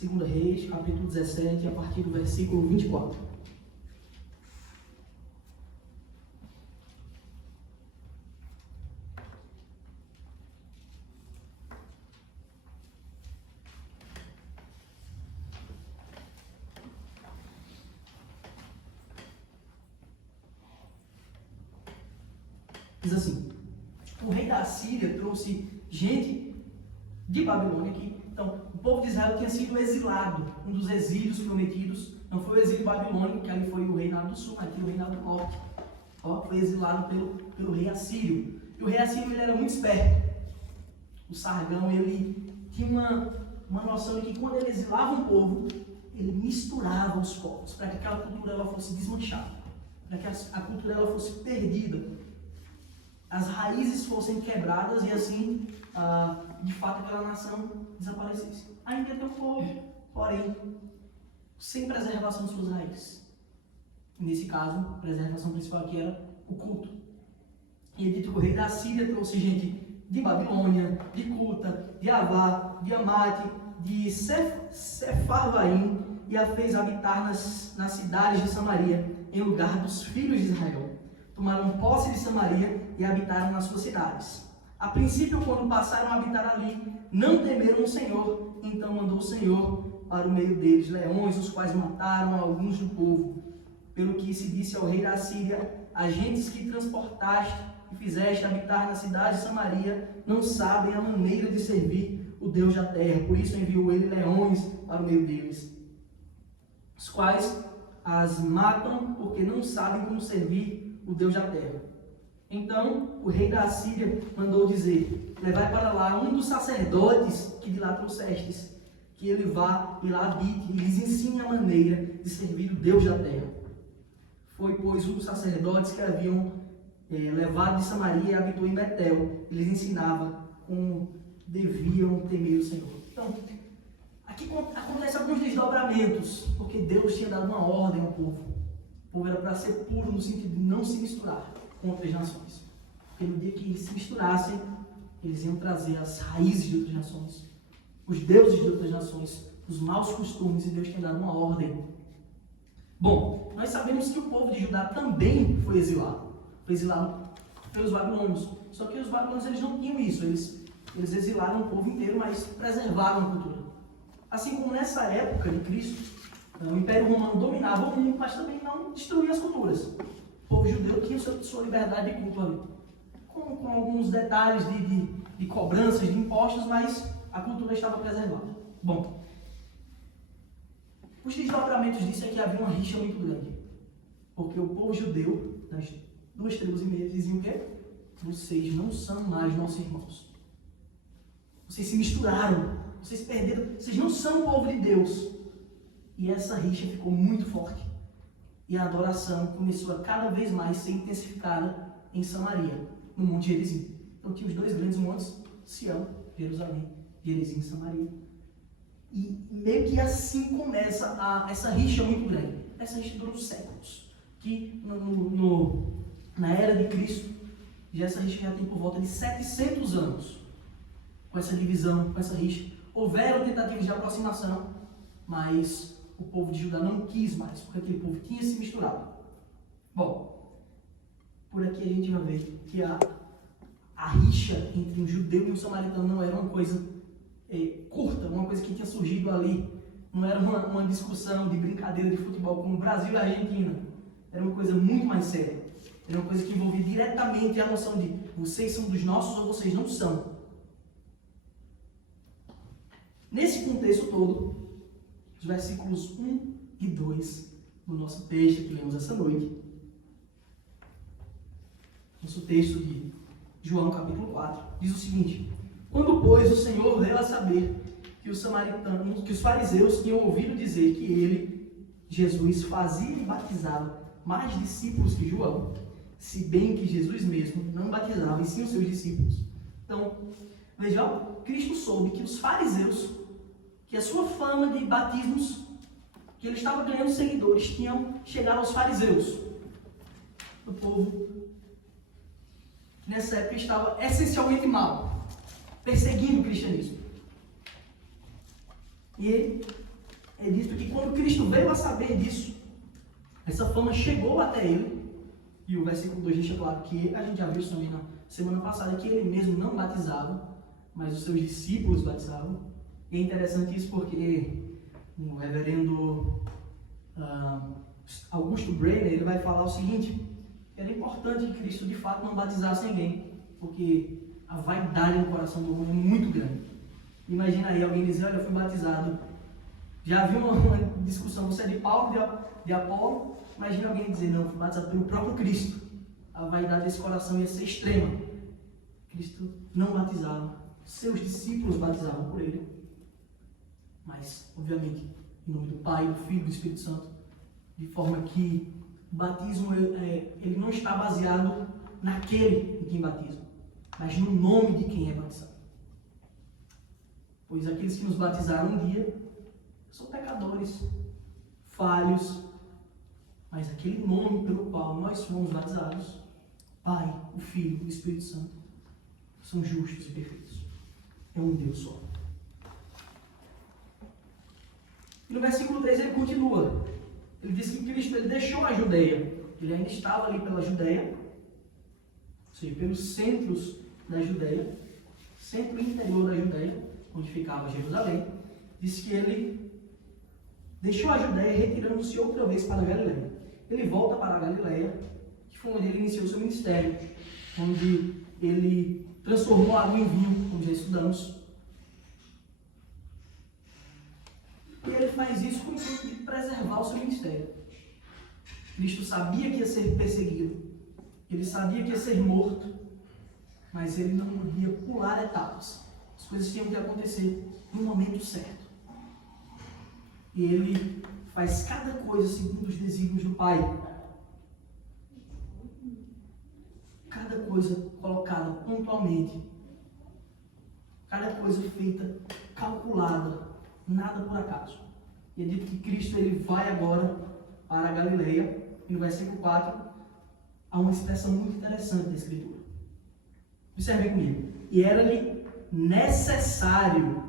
2 Reis, capítulo 17, a partir do versículo 24. Diz assim: o rei da Síria trouxe gente de Babilônia aqui. Então, o povo de Israel tinha sido exilado, um dos exílios prometidos. Não foi o exílio babilônico, que ali foi o reinado do sul, aqui o reinado do norte. Foi exilado pelo rei assírio. E o rei assírio ele era muito esperto. O Sargão, ele tinha uma noção de que quando ele exilava um povo, ele misturava os povos, para que aquela cultura ela fosse desmanchada, para que a cultura ela fosse perdida, as raízes fossem quebradas e assim, de fato, aquela nação desaparecesse. Ainda tem um povo, porém, sem preservação de suas raízes. Nesse caso, a preservação principal aqui era o culto. E é dito que o rei da Síria trouxe gente de Babilônia, de Cuta, de Avá, de Amate, de Sefarvaim, e a fez habitar nas cidades de Samaria, em lugar dos filhos de Israel. Tomaram posse de Samaria e habitaram nas suas cidades. A princípio, quando passaram a habitar ali, não temeram o Senhor. Então mandou o Senhor para o meio deles leões, os quais mataram alguns do povo. Pelo que se disse ao rei da Síria: as gentes que transportaste e fizeste habitar na cidade de Samaria não sabem a maneira de servir o Deus da terra. Por isso enviou ele leões para o meio deles. os quais as matam porque não sabem como servir o Deus da terra. Então o rei da Assíria mandou dizer: levai para lá um dos sacerdotes que de lá trouxestes, que ele vá e lá habite e lhes ensine a maneira de servir o Deus da terra. Foi, pois, um dos sacerdotes que haviam levado de Samaria e habitou em Betel, e lhes ensinava como deviam temer o Senhor. Então, aqui acontecem alguns desdobramentos, porque Deus tinha dado uma ordem ao povo. O povo era para ser puro no sentido de não se misturar com outras nações. Porque no dia que eles se misturassem, eles iam trazer as raízes de outras nações, os deuses de outras nações, os maus costumes, e Deus tinha dado uma ordem. Bom, nós sabemos que o povo de Judá também foi exilado. Foi exilado pelos babilônios. Só que os babilônios eles não tinham isso. Eles exilaram o povo inteiro, mas preservaram a cultura. Assim como nessa época de Cristo, o Império Romano dominava o mundo, mas também não destruía as culturas. O povo judeu tinha sua liberdade de culto ali, com alguns detalhes de cobranças, de impostos, mas a cultura estava preservada. Bom, os desdobramentos disso é que havia uma rixa muito grande. Porque o povo judeu, das 2 tribos e meia, diziam o quê? Vocês não são mais nossos irmãos. Vocês se misturaram, vocês perderam, vocês não são o povo de Deus. E essa rixa ficou muito forte. E a adoração começou a cada vez mais ser intensificada em Samaria, no Monte Gerizim. Então tinha os 2 grandes montes, Sião, Jerusalém, Gerizim e Samaria. E meio que assim começa essa rixa muito grande. Essa rixa durou séculos. Que na era de Cristo, essa rixa já tem por volta de 700 anos. Com essa divisão, com essa rixa. Houveram tentativas de aproximação, mas o povo de Judá não quis mais, porque aquele povo tinha se misturado. Bom, por aqui a gente vai ver que a rixa entre um judeu e um samaritano não era uma coisa curta, uma coisa que tinha surgido ali. Não era uma discussão de brincadeira de futebol como o Brasil e a Argentina. Era uma coisa muito mais séria. Era uma coisa que envolvia diretamente a noção de vocês são dos nossos ou vocês não são. Nesse contexto todo, os versículos 1 e 2 do nosso texto que lemos essa noite, nosso texto de João capítulo 4, diz o seguinte: quando, pois, o Senhor deu a saber que os samaritanos, que os fariseus tinham ouvido dizer que ele, Jesus, fazia e batizava mais discípulos que João, se bem que Jesus mesmo não batizava, e sim os seus discípulos. Então, veja, Cristo soube que os fariseus, que a sua fama de batismos, que ele estava ganhando seguidores, tinham chegado aos fariseus. O povo, nessa época, estava essencialmente mal, perseguindo o cristianismo. E é dito que quando Cristo veio a saber disso, essa fama chegou até ele, e o versículo 2 deixa claro que a gente já viu isso também na semana passada, que ele mesmo não batizava, mas os seus discípulos batizavam. E é interessante isso porque o reverendo Augusto Breiner, ele vai falar o seguinte: era importante que Cristo de fato não batizasse ninguém, porque a vaidade no coração do homem é muito grande. Imagina aí alguém dizer: olha, eu fui batizado. Já havia uma discussão, você é de Paulo, de Apolo. Imagina alguém dizer: não, eu fui batizado pelo próprio Cristo. A vaidade desse coração ia ser extrema. Cristo não batizava, seus discípulos batizavam por ele. Mas, obviamente, em nome do Pai, do Filho e do Espírito Santo, de forma que o batismo ele não está baseado naquele em quem batiza, mas no nome de quem é batizado. Pois aqueles que nos batizaram um dia são pecadores, falhos, mas aquele nome pelo qual nós fomos batizados, Pai, o Filho e o Espírito Santo, são justos e perfeitos. É um Deus só. E no versículo 3 ele continua. Ele diz que Cristo ele deixou a Judeia. Ele ainda estava ali pela Judeia, ou seja, pelos centros da Judeia, centro interior da Judeia, onde ficava Jerusalém. Diz que ele deixou a Judeia, retirando-se outra vez para a Galileia. Ele volta para a Galileia, que foi onde ele iniciou seu ministério, onde ele transformou água em vinho, como já estudamos. ele faz isso com o intuito de preservar o seu ministério. Cristo sabia que ia ser perseguido, ele sabia que ia ser morto, mas ele não podia pular etapas. As coisas tinham que acontecer no momento certo. E ele faz cada coisa segundo os desígnios do Pai. Cada coisa colocada pontualmente. Cada coisa feita, calculada, nada por acaso. E é dito que Cristo ele vai agora para a Galileia. E no versículo 4 há uma expressão muito interessante da Escritura. Observe comigo. E era-lhe necessário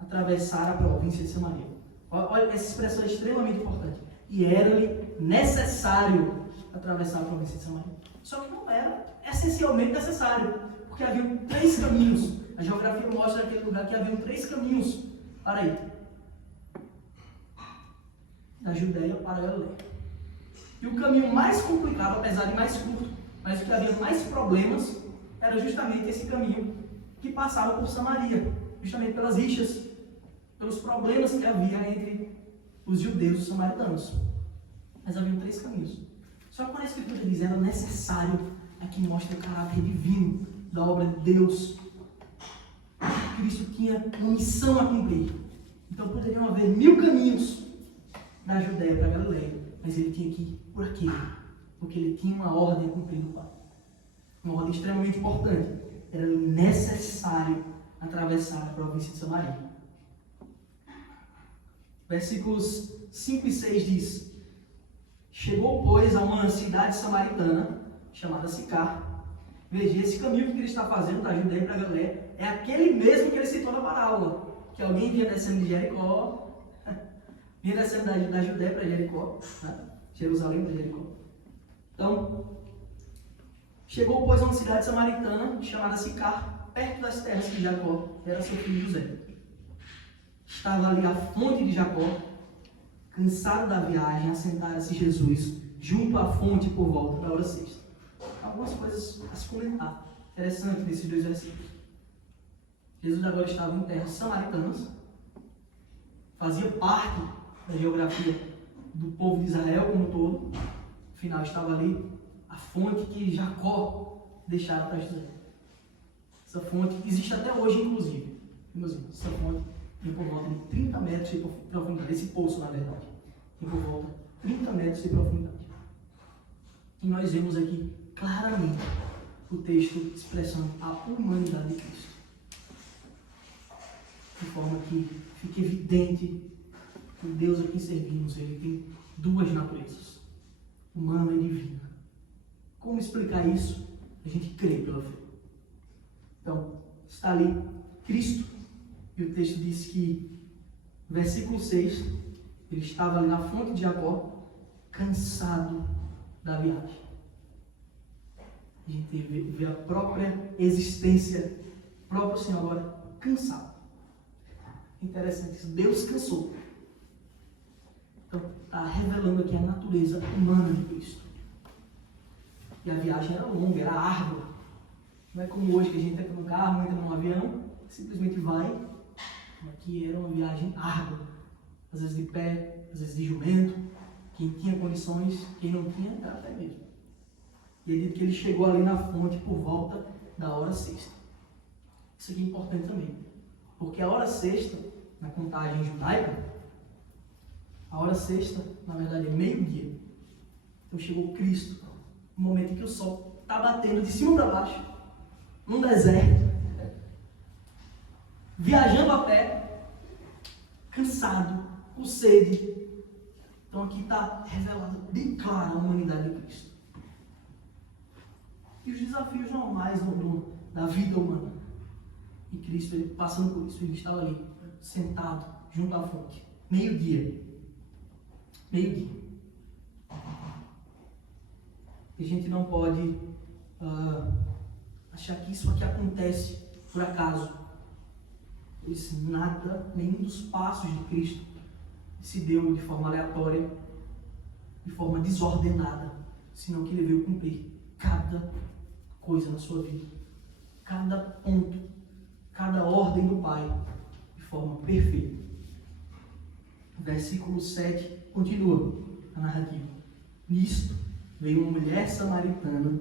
atravessar a província de Samaria. Olha, essa expressão é extremamente importante. E era-lhe necessário atravessar a província de Samaria. Só que não era essencialmente necessário, porque havia 3 caminhos. A geografia mostra naquele lugar que havia 3 caminhos para ir. Da Judéia para a Galileia. E o caminho mais complicado, apesar de mais curto, mas o que havia mais problemas, era justamente esse caminho que passava por Samaria, justamente pelas rixas, pelos problemas que havia entre os judeus e os samaritanos. Mas havia 3 caminhos. Só que quando a Escritura diz era necessário, aqui mostra o caráter divino da obra de Deus. Cristo tinha uma missão a cumprir. Então poderiam haver 1000 caminhos da Judéia para a Galileia, mas ele tinha que ir por aquele, porque ele tinha uma ordem a cumprir do Pai. Uma ordem extremamente importante. Era necessário atravessar a província de Samaria. Versículos 5 e 6 diz: chegou, pois, a uma cidade samaritana, chamada Sicar. Veja, esse caminho que ele está fazendo da Judéia para a Galileia é aquele mesmo que ele citou na parábola, que alguém vinha descendo de Jericó, vinha descendo da Judéia para Jericó, né? Jerusalém para Jericó. Então, chegou, pois, a uma cidade samaritana chamada Sicar, perto das terras que Jacó era seu filho José. Estava ali a fonte de Jacó. Cansado da viagem, assentara-se Jesus junto à fonte por volta da hora sexta. Algumas coisas a se comentar. Interessante nesses 2 versículos. Jesus agora estava em terras samaritanas, fazia parte da geografia do povo de Israel como um todo. Afinal, estava ali a fonte que Jacó deixara para José. Essa fonte existe até hoje, inclusive. Essa fonte tem por volta de 30 metros de profundidade. Esse poço, na verdade, tem por volta de 30 metros de profundidade. E nós vemos aqui claramente o texto expressando a humanidade de Cristo. De forma que fica evidente que o Deus a quem servimos, ele tem 2 naturezas, humana e divina. Como explicar isso? A gente crê pela fé. Então, está ali Cristo, e o texto diz que, versículo 6, ele estava ali na fonte de Jacó, cansado da viagem. A gente vê a própria existência, o próprio Senhor agora cansado. Interessante isso, Deus cansou. Então, está revelando aqui a natureza humana de Cristo. E a viagem era longa, era árdua. Não é como hoje que a gente entra num carro, entra num avião, simplesmente vai. Aqui era uma viagem árdua. Às vezes de pé, às vezes de jumento. Quem tinha condições, quem não tinha, era até mesmo. E ele diz que ele chegou ali na fonte por volta da hora sexta. Isso aqui é importante também. Porque a hora sexta, na contagem judaica, a hora sexta, na verdade, é meio-dia. Então chegou Cristo, no momento em que o sol está batendo de cima para baixo, num deserto, viajando a pé, cansado, com sede. Então aqui está revelada bem clara a humanidade de Cristo. E os desafios normais da vida humana. E Cristo, ele, passando por isso, ele estava ali, sentado, junto à fonte. Meio-dia. Meio-dia. E a gente não pode achar que isso aqui acontece por acaso. Pois nada, nenhum dos passos de Cristo se deu de forma aleatória, de forma desordenada, senão que ele veio cumprir cada coisa na sua vida. Cada ponto, cada ordem do Pai, de forma perfeita. Versículo 7 continua a narrativa. Nisto veio uma mulher samaritana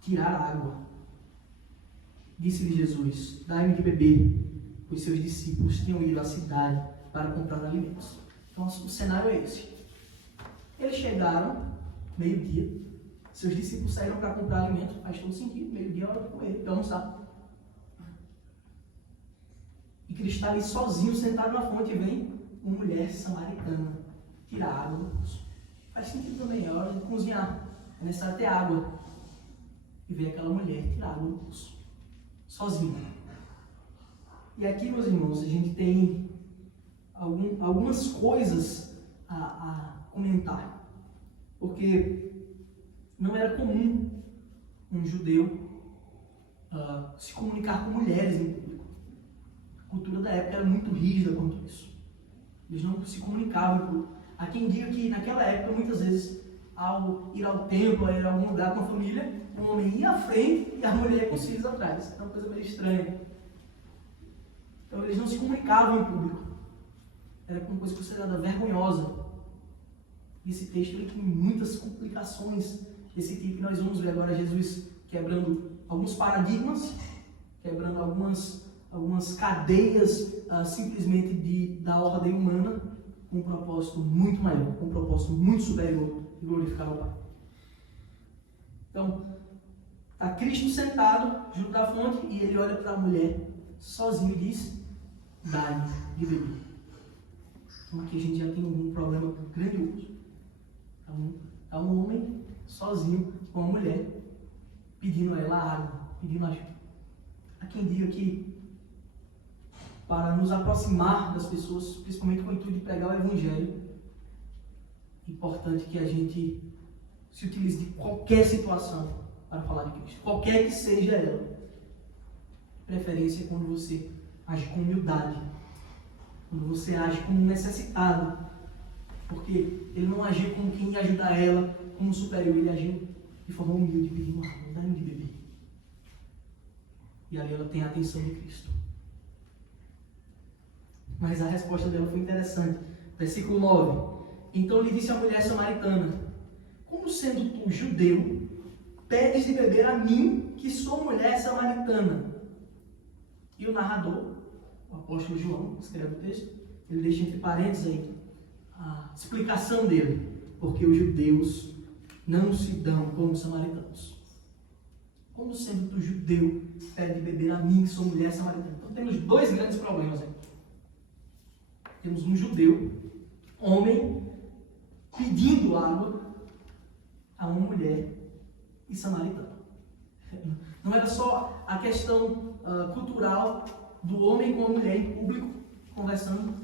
tirar água. Disse-lhe Jesus: dai-me de beber, pois seus discípulos tinham ido à cidade para comprar alimentos. Então o cenário é esse. Eles chegaram, meio-dia, seus discípulos saíram para comprar alimento, faz todo sentido, meio-dia é hora de comer, de almoçar. E Cristo está ali sozinho, sentado na fonte, e vem uma mulher samaritana tirar água do poço. Faz sentido também, é hora de cozinhar, é necessário ter água. E vem aquela mulher tirar água do poço, sozinha. E aqui, meus irmãos, a gente tem algumas coisas a comentar. Porque não era comum um judeu se comunicar com mulheres em público. A cultura da época era muito rígida quanto a isso. Eles não se comunicavam em público. Há quem diga que naquela época, muitas vezes, ao ir ao templo, a ir a algum lugar com a família, o homem ia à frente e a mulher ia com os filhos atrás. É uma coisa meio estranha. Então eles não se comunicavam em público. Era uma coisa considerada vergonhosa. E esse texto ele tem muitas complicações desse tipo que nós vamos ver agora Jesus quebrando alguns paradigmas, quebrando algumas cadeias simplesmente da ordem humana, com um propósito muito maior, com um propósito muito superior de glorificar o Pai. Então, está Cristo sentado junto à fonte e ele olha para a mulher sozinho e diz: dai-me de beber. Então aqui a gente já tem um problema grandioso. Está um homem sozinho com uma mulher pedindo a ela água, pedindo ajuda. Há quem diga que para nos aproximar das pessoas, principalmente com o intuito de pregar o Evangelho, é importante que a gente se utilize de qualquer situação para falar de Cristo, qualquer que seja ela. De preferência quando você age com humildade, quando você age como necessitado, porque ele não agiu como quem ia ajudar ela, como superior, ele agiu de forma humilde, pedindo água, dá-me de beber. E ali ela tem a atenção de Cristo. Mas a resposta dela foi interessante. Versículo 9. Então lhe disse a mulher samaritana: como sendo tu judeu, pedes de beber a mim, que sou mulher samaritana? E o narrador, o apóstolo João, que escreve o texto, ele deixa entre parênteses aí a explicação dele. Porque os judeus não se dão como os samaritanos. Como sendo tu judeu, pede de beber a mim, que sou mulher samaritana? Então temos dois grandes problemas aí. Temos um judeu, homem, pedindo água a uma mulher e samaritana. Não era só a questão cultural do homem com a mulher em público, conversando,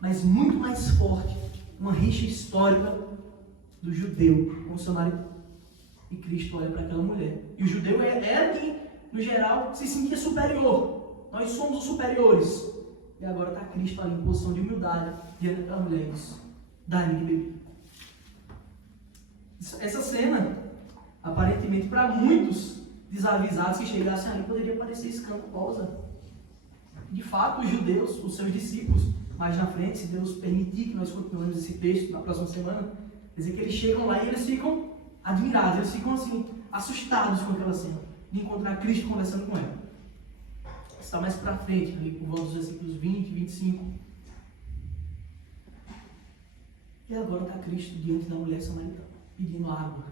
mas muito mais forte, uma rixa histórica do judeu com o samaritano. E Cristo olha para aquela mulher. E o judeu era quem, no geral, se sentia superior. Nós somos os superiores. E agora está Cristo ali em posição de humildade, diante daquela mulher e diz: dá-me de beber. Essa cena, aparentemente, para muitos desavisados que chegassem ali, poderia parecer escandalosa. De fato, os judeus, os seus discípulos, mais na frente, se Deus permitir que nós continuemos esse texto na próxima semana, quer dizer que eles chegam lá e eles ficam admirados, eles ficam assim, assustados com aquela cena, de encontrar Cristo conversando com ela. Está mais para frente, ali por volta dos versículos 20 e 25. E agora está Cristo diante da mulher samaritana, pedindo água.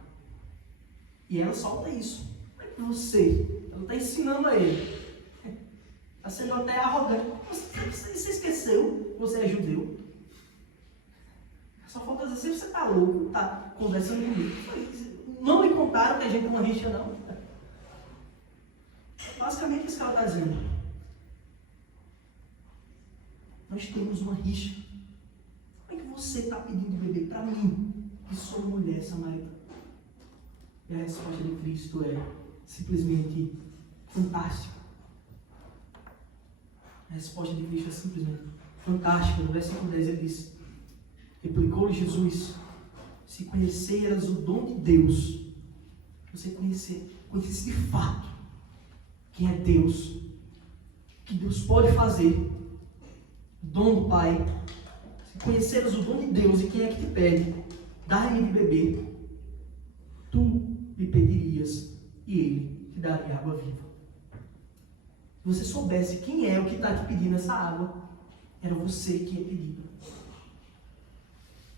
E ela solta isso. Como é que você? Ela está ensinando a ele. Está sendo até arrogante. Você esqueceu que você é judeu? Só falta dizer, você está louco, está conversando comigo. Não me contaram que a gente é uma rixa, não. Basicamente isso que ela está dizendo. Nós temos uma rixa. Como é que você está pedindo beber para mim, que sou mulher samaritana? E a resposta de Cristo é simplesmente fantástica. A resposta de Cristo é simplesmente fantástica. No versículo 10 ele diz: replicou-lhe Jesus: se conheceras o dom de Deus, você conhecesse de fato quem é Deus, que Deus pode fazer, dom do Pai, conheceres o dom de Deus e quem é que te pede, dá-me de beber, tu lhe pedirias e ele te daria água viva. Se você soubesse quem é o que está te pedindo essa água, era você que ia pedir.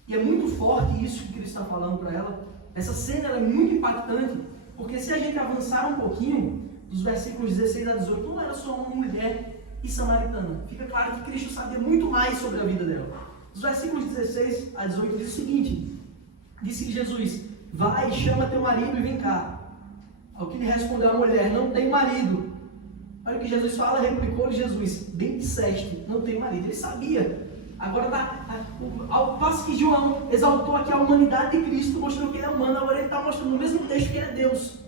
E é muito forte isso que Cristo está falando para ela. Essa cena ela é muito impactante, porque se a gente avançar um pouquinho, dos versículos 16 a 18, não era só uma mulher e samaritana. Fica claro que Cristo sabia muito mais sobre a vida dela. Dos versículos 16 a 18 diz o seguinte: disse Jesus, vai, chama teu marido e vem cá. Ao que lhe respondeu a mulher, não tem marido. Olha o que Jesus fala, replicou Jesus, bem disseste, não tem marido. Ele sabia. Agora, ao passo que João exaltou aqui a humanidade de Cristo, mostrou que ele é humano, agora ele está mostrando no mesmo texto que ele é Deus.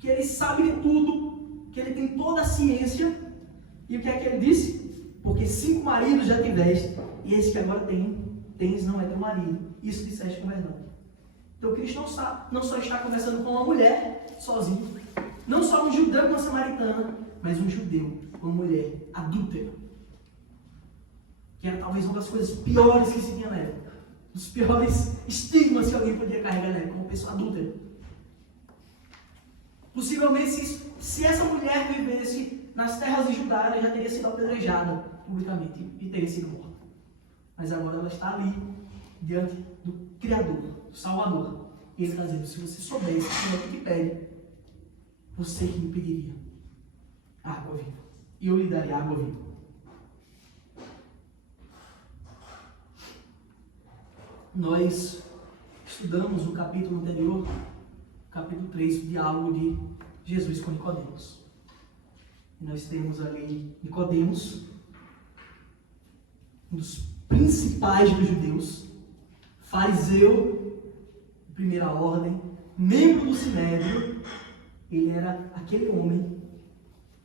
Que ele sabe de tudo, que ele tem toda a ciência. E o que é que ele disse? Porque 5 maridos já tiveste, e esse que agora tens não é teu marido. Isso disseste com verdade. Então Cristo não só está conversando com uma mulher sozinho, não só um judeu com uma samaritana, mas um judeu com uma mulher adúltera. Que era talvez uma das coisas piores que se tinha na época. Os piores estigmas que alguém podia carregar na época, como uma pessoa adúltera. Possivelmente, se essa mulher vivesse nas terras de Judá, ela já teria sido apedrejada publicamente e teria sido morta. Mas agora ela está ali, diante do Criador, do Salvador. E ele está dizendo, se você soubesse quem é que te pede, você que me pediria água viva. E eu lhe daria água viva. Nós estudamos no capítulo anterior, capítulo 3, o diálogo de Jesus com Nicodemos. E nós temos ali Nicodemos, um dos principais dos judeus, fariseu de primeira ordem, membro do Sinédrio. Ele era aquele homem,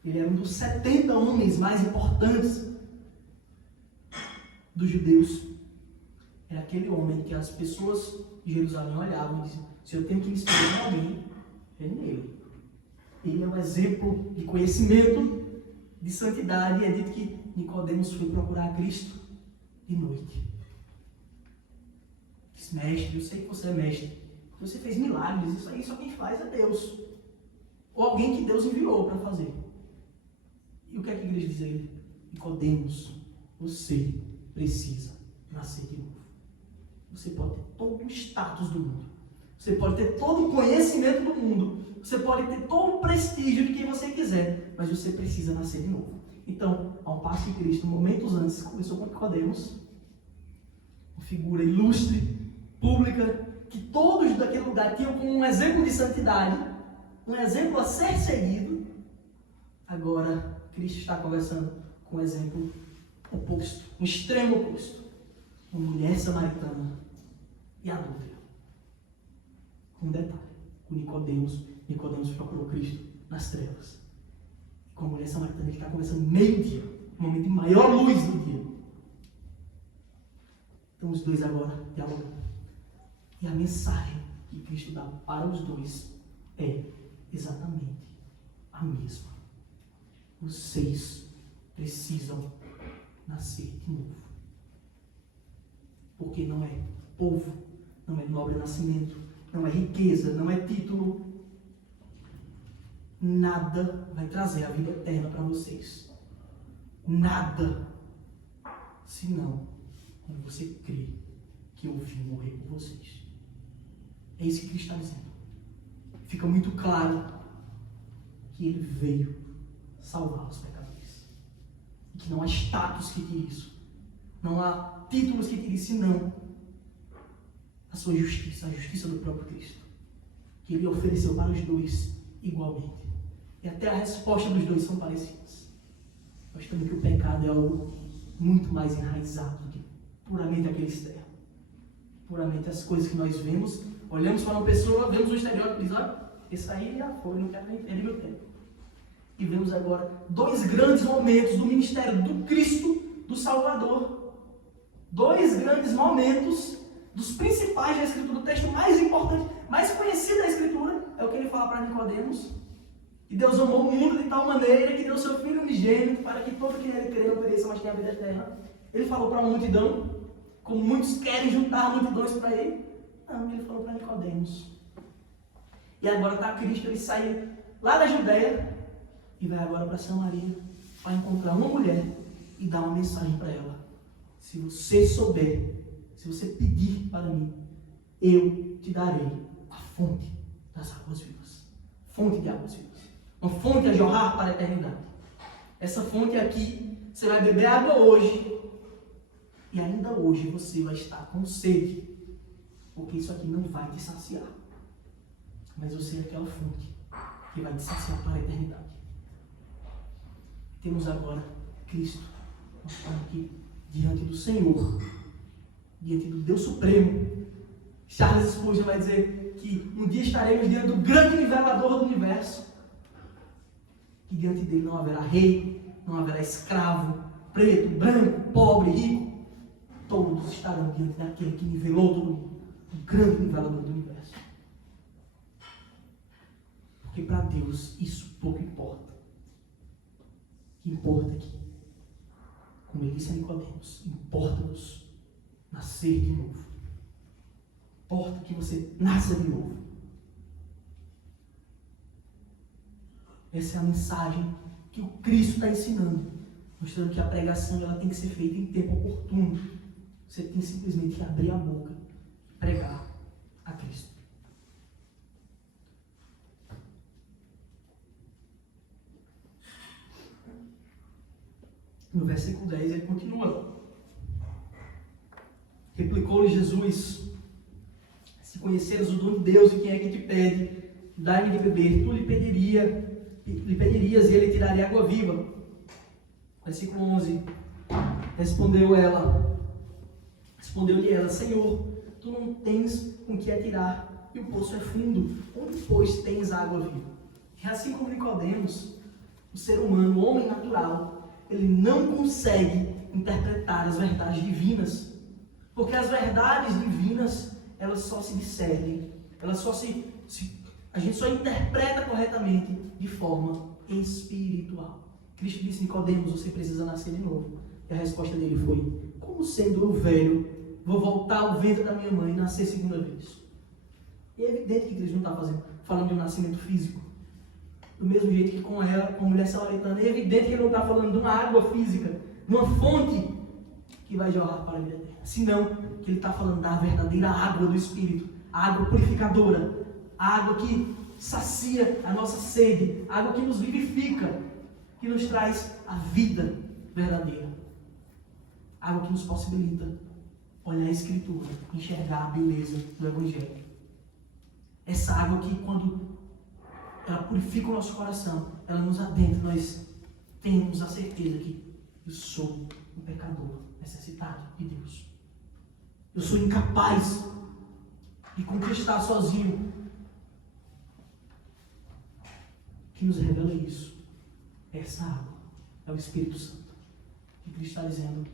ele era um dos 70 homens mais importantes dos judeus. Era aquele homem que as pessoas de Jerusalém olhavam e diziam, se eu tenho que me inspirar em alguém, é nele. Ele é um exemplo de conhecimento, de santidade. E é dito que Nicodemos foi procurar Cristo de noite. Diz, mestre, eu sei que você é mestre, você fez milagres, isso aí só quem faz é Deus. Ou alguém que Deus enviou para fazer. E o que é que a igreja diz a ele? Nicodemos, você precisa nascer de novo. Você pode ter todo o status do mundo. Você pode ter todo o conhecimento do mundo. Você pode ter todo o prestígio de quem você quiser. Mas você precisa nascer de novo. Então, ao passo que Cristo, momentos antes, começou com Nicodemos, uma figura ilustre, pública, que todos daquele lugar tinham como um exemplo de santidade, um exemplo a ser seguido. Agora, Cristo está conversando com um exemplo oposto, um extremo oposto. Uma mulher samaritana e adúltera. Com um detalhe, com Nicodemos procurou Cristo nas trevas. Com a mulher samaritana ele está conversando meio-dia, no momento de maior luz do dia. Então os dois agora dialogam. E a mensagem que Cristo dá para os dois é exatamente a mesma. Vocês precisam nascer de novo. Porque não é povo, não é nobre nascimento, não é riqueza, não é título. Nada vai trazer a vida eterna para vocês. Nada. Senão, quando você crê que eu vim morrer por vocês. É isso que Cristo está dizendo. Fica muito claro que Ele veio salvar os pecadores. E que não há status que tire isso. Não há títulos que tire, senão a sua justiça, a justiça do próprio Cristo. Que Ele ofereceu para os dois igualmente. E até a resposta dos dois são parecidas. Mostrando que o pecado é algo muito mais enraizado do que puramente aquele externo. Puramente as coisas que nós vemos, olhamos para uma pessoa, vemos o exterior e diz, olha, esse aí já foi, não quero nem perder meu tempo. E vemos agora 2 grandes momentos do ministério do Cristo, do Salvador. 2 grandes momentos dos principais da Escritura, do texto mais importante, mais conhecido da Escritura, é o que ele fala para Nicodemos. E Deus amou o mundo de tal maneira que deu seu Filho unigênito para que todo que nele crê não pereça, mas tenha a vida eterna. Ele falou para a multidão, como muitos querem juntar multidões para ele. Não, ele falou para Nicodemos. E agora está Cristo, ele sai lá da Judéia e vai agora para Samaria para encontrar uma mulher e dar uma mensagem para ela. Se você souber, se você pedir para mim, eu te darei a fonte das águas vivas. Fonte de águas vivas. Uma fonte a jorrar para a eternidade. Essa fonte aqui, você vai beber água hoje. E ainda hoje você vai estar com sede. Porque isso aqui não vai te saciar. Mas você é aquela fonte que vai te saciar para a eternidade. Temos agora Cristo. Nós estamos aqui diante do Senhor. Diante do Deus Supremo. Charles Spurgeon vai dizer que um dia estaremos diante do grande nivelador do universo. Que diante dele não haverá rei, não haverá escravo, preto, branco, pobre, rico. Todos estarão diante daquele que nivelou todo mundo. O grande nivelador do universo. Porque para Deus isso pouco importa. O que importa aqui, como ele disse a Nicodemos, importa-nos nascer de novo. Importa que você nasça de novo. Essa é a mensagem que o Cristo está ensinando. Mostrando que a pregação ela tem que ser feita em tempo oportuno. Você tem simplesmente que abrir a boca e pregar a Cristo. No versículo 10 ele continua. Replicou-lhe Jesus: se conheceres o dom de Deus e quem é que te pede, dai-me de beber, tu lhe pedirias e ele te daria água viva. Versículo 11. Respondeu-lhe ela: Senhor, tu não tens com que atirar, e o poço é fundo, onde pois tens água viva? E assim como Nicodemos, o ser humano, o homem natural, ele não consegue interpretar as verdades divinas, porque as verdades divinas, elas só se discernem, elas só a gente só interpreta corretamente de forma espiritual. Cristo disse: Nicodemos, você precisa nascer de novo. E a resposta dele foi: como sendo eu velho, vou voltar ao ventre da minha mãe e nascer segunda vez? E é evidente que Cristo não está falando de um nascimento físico. Do mesmo jeito que com ela, com a mulher samaritana, é evidente que ele não está falando de uma água física, de uma fonte que vai jorrar para a vida eterna. Senão, que ele está falando da verdadeira água do Espírito, a água purificadora, a água que sacia a nossa sede, a água que nos vivifica, que nos traz a vida verdadeira. A água que nos possibilita olhar a Escritura, enxergar a beleza do Evangelho. Essa água que, quando ela purifica o nosso coração, ela nos adentra, nós temos a certeza que eu sou um pecador necessitado de Deus. Eu sou incapaz de conquistar sozinho. Que nos revela isso. Essa água é o Espírito Santo. Que Cristo está dizendo: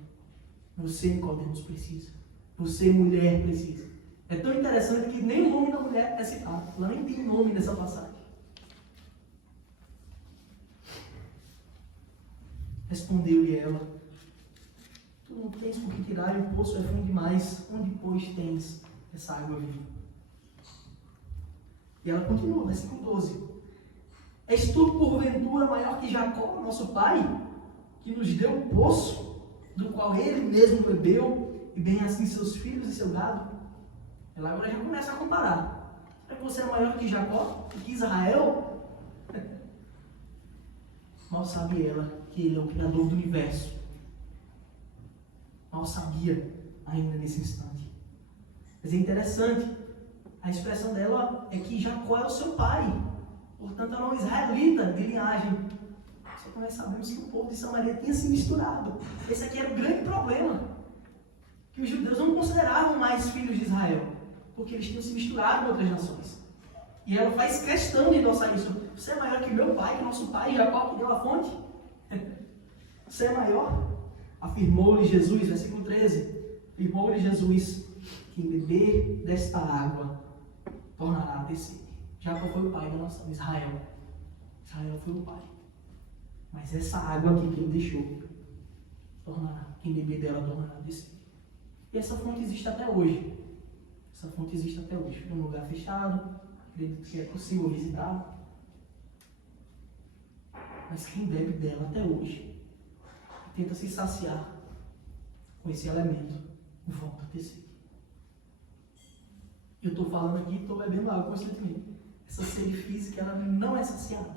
você, Nicodemos, precisa. Você, mulher, precisa. É tão interessante que nem o nome da mulher é citado. Ela nem tem nome nessa passagem. Respondeu-lhe ela: tu não tens por que tirar, e o poço é fundo demais. Onde, pois, tens essa água viva? E ela continua, versículo 12: és tu, porventura, maior que Jacó, nosso pai, que nos deu o poço, do qual ele mesmo bebeu, e bem assim seus filhos e seu gado? Ela agora já começa a comparar. Será que você é maior que Jacó, que Israel? Mal sabe ela que ele é o Criador do universo. Mal sabia ainda nesse instante. Mas é interessante, a expressão dela é que Jacó é o seu pai. Portanto, ela é uma israelita de linhagem. Só que nós sabemos que o povo de Samaria tinha se misturado. Esse aqui era o grande problema. Que os judeus não consideravam mais filhos de Israel, porque eles tinham se misturado com outras nações. E ela faz questão de endossar isso. Você é maior que meu pai, que nosso pai, Jacó, que deu a fonte? Você é maior? Afirmou-lhe Jesus, versículo 13. Afirmou-lhe Jesus: quem beber desta água tornará a ter sede. Jacó foi o pai da nação, Israel. Israel foi o pai. Mas essa água aqui que ele deixou, quem beber dela tornará a ter sede. E essa fonte existe até hoje. Essa fonte existe até hoje. É um lugar fechado, acredito que é possível visitar. Mas quem bebe dela até hoje tenta se saciar com esse elemento, volta a ter sede. Eu estou falando aqui e estou bebendo água constantemente. Essa sede física, ela não é saciada.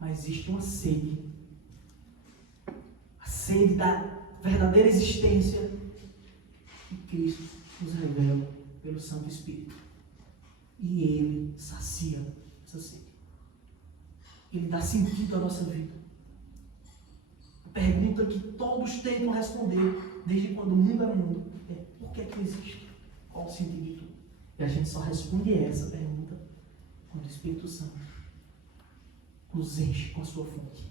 Mas existe uma sede. A sede da verdadeira existência que Cristo nos revela pelo Santo Espírito. E Ele sacia essa sede. Ele dá sentido à nossa vida. A pergunta que todos tentam responder, desde quando o mundo é mundo, é: por que é que existe? Qual o sentido de tudo? E a gente só responde essa pergunta quando o Espírito Santo nos enche com a sua fonte.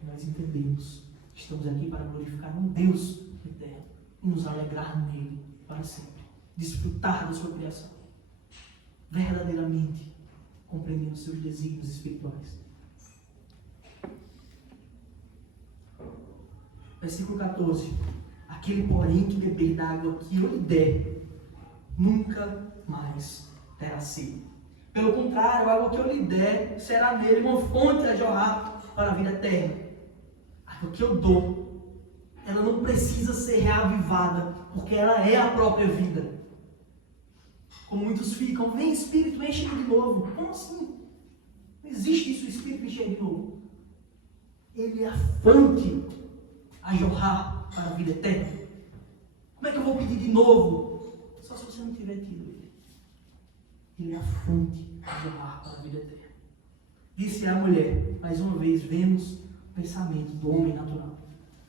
E nós entendemos que estamos aqui para glorificar um Deus eterno e nos alegrar nele para sempre. Desfrutar da sua criação. Verdadeiramente compreendendo os seus desígnios espirituais. Versículo 14. Aquele, porém, que beber da água que eu lhe der, nunca mais terá sede. Pelo contrário, a água que eu lhe der será nele uma fonte a jorrar para a vida eterna. A água que eu dou, ela não precisa ser reavivada, porque ela é a própria vida. Como muitos ficam: vem Espírito, enche-me de novo. Como assim? Não existe isso, o Espírito encher de novo. Ele é a fonte a jorrar para a vida eterna. Como é que eu vou pedir de novo? Só se você não tiver tido ele. Ele é a fonte a jorrar para a vida eterna. Disse a mulher, mais uma vez, vemos o pensamento do homem natural.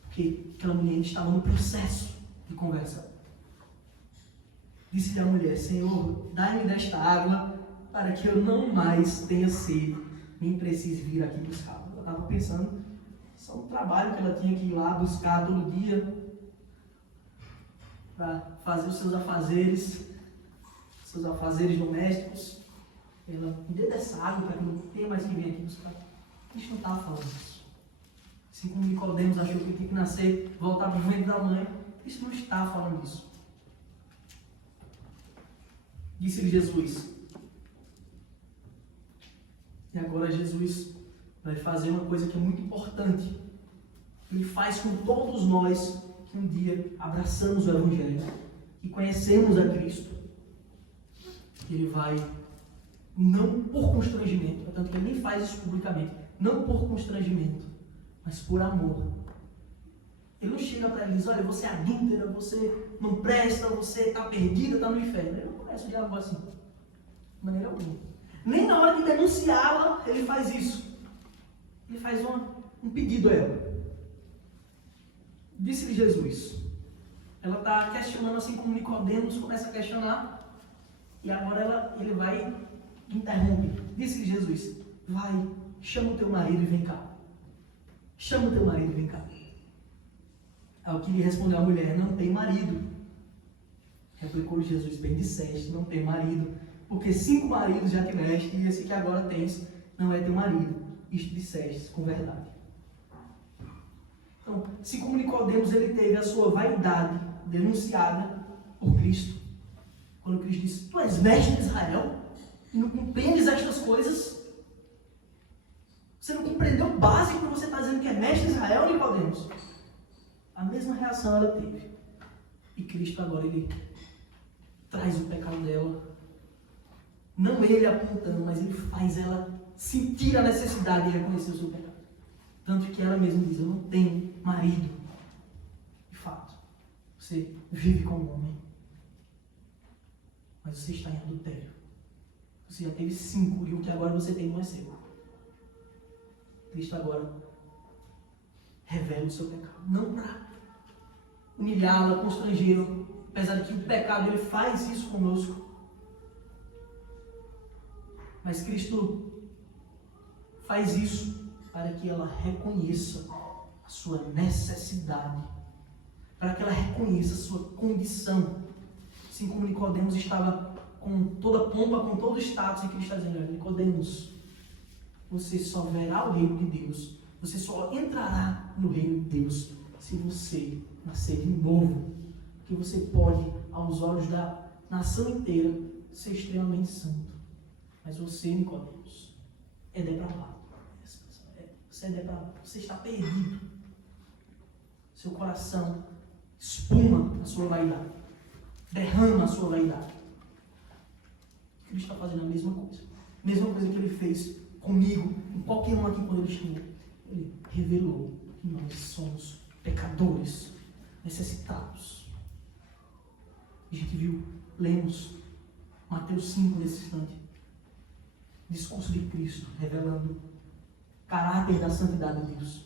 Porque aquela mulher estava no processo de conversão. Disse a mulher: Senhor, dai-me desta água para que eu não mais tenha sede, nem precise vir aqui buscar. Ela estava pensando só no trabalho que ela tinha que ir lá buscar todo dia para fazer os seus afazeres domésticos. Ela: me dê dessa água para que eu não tenha mais que vir aqui buscar. A gente não estava falando isso. Assim como Nicodemos achou que tinha que nascer, voltar para o ventre da mãe, isso não está falando isso. Disse-lhe Jesus. E agora Jesus vai fazer uma coisa que é muito importante. Ele faz com todos nós que um dia abraçamos o Evangelho e conhecemos a Cristo. Ele vai, não por constrangimento, portanto que ele nem faz isso publicamente, não por constrangimento, mas por amor. Ele não chega para ele e diz: olha, você é adúltera, você não presta, você está perdida, está no inferno. Ele não começa o diálogo assim, de maneira alguma. Nem na hora de denunciá-la, ele faz isso. Ele faz um pedido a ela. Disse-lhe Jesus. Ela está questionando, assim como Nicodemos começa a questionar. E agora ele vai interromper. Disse-lhe Jesus: vai, chama o teu marido e vem cá. Chama o teu marido e vem cá. Ao que lhe respondeu a mulher: não tem marido. Replicou Jesus: bem disseste, não tem marido, porque 5 maridos já tiveste, e esse que agora tens não é teu marido. Isto disseste com verdade. Então, se como Nicodemos ele teve a sua vaidade denunciada por Cristo, quando Cristo disse: tu és mestre de Israel e não compreendes estas coisas? Você não compreendeu o básico quando você está dizendo que é mestre de Israel, Nicodemos? A mesma reação ela teve. E Cristo agora ele traz o pecado dela. Não ele apontando, mas ele faz ela sentir a necessidade de reconhecer o seu pecado. Tanto que ela mesma diz: eu não tenho marido. De fato, você vive como homem, mas você está em adultério. Você já teve 5 e o que agora você tem não é seu. Cristo agora revela o seu pecado. Não para humilhá-la, constrangê-la, apesar de que o pecado ele faz isso conosco. Mas Cristo faz isso para que ela reconheça a sua necessidade, para que ela reconheça a sua condição. Assim como Nicodemos estava com toda a pompa, com todo o status, e Cristo está dizendo: Nicodemos, você só verá o reino de Deus, você só entrará no reino de Deus se você nascer de novo, que você pode, aos olhos da nação inteira, ser extremamente santo. Mas você, Nicodemos, é depravado. Você é depravado. Você está perdido. Seu coração espuma a sua vaidade. Derrama a sua vaidade. Cristo está fazendo a mesma coisa. Mesma coisa que ele fez comigo, com qualquer um aqui quando ele esteve. Ele revelou que nós somos pecadores, necessitados. A gente viu, lemos Mateus 5 nesse instante. Discurso de Cristo, revelando o caráter da santidade de Deus.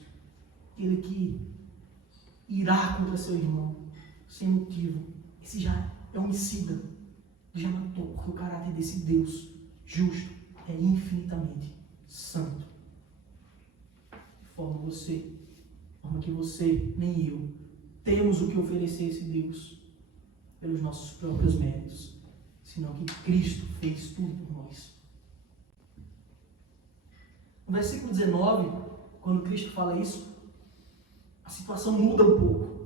Aquele que irá contra seu irmão, sem motivo. Esse já é homicida. Já matou, porque o caráter desse Deus justo é infinitamente santo. De forma que você, nem eu, temos o que oferecer a esse Deus pelos nossos próprios méritos, senão que Cristo fez tudo por nós. No versículo 19, quando Cristo fala isso, a situação muda um pouco.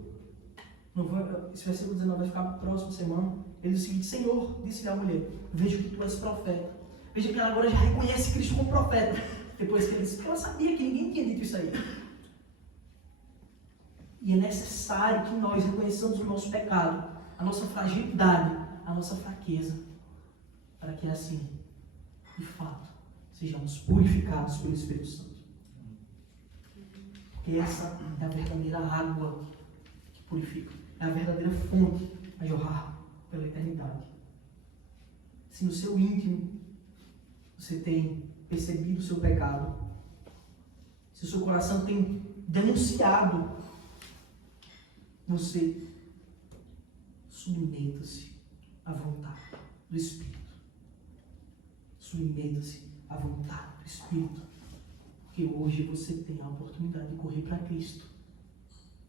Esse versículo 19 vai ficar para a próxima semana. Ele diz o seguinte: Senhor, disse-lhe a mulher, vejo que tu és profeta. Veja que ela agora já reconhece Cristo como profeta. Depois que ele disse, ela sabia que ninguém tinha dito isso aí. E é necessário que nós reconheçamos o nosso pecado, a nossa fragilidade, a nossa fraqueza, para que assim, de fato, sejamos purificados pelo Espírito Santo. Porque essa é a verdadeira água que purifica. É a verdadeira fonte a jorrar pela eternidade. Se no seu íntimo você tem percebido o seu pecado, se o seu coração tem denunciado, você submeta-se à vontade do Espírito. Submeta-se à vontade do Espírito. Porque hoje você tem a oportunidade de correr para Cristo.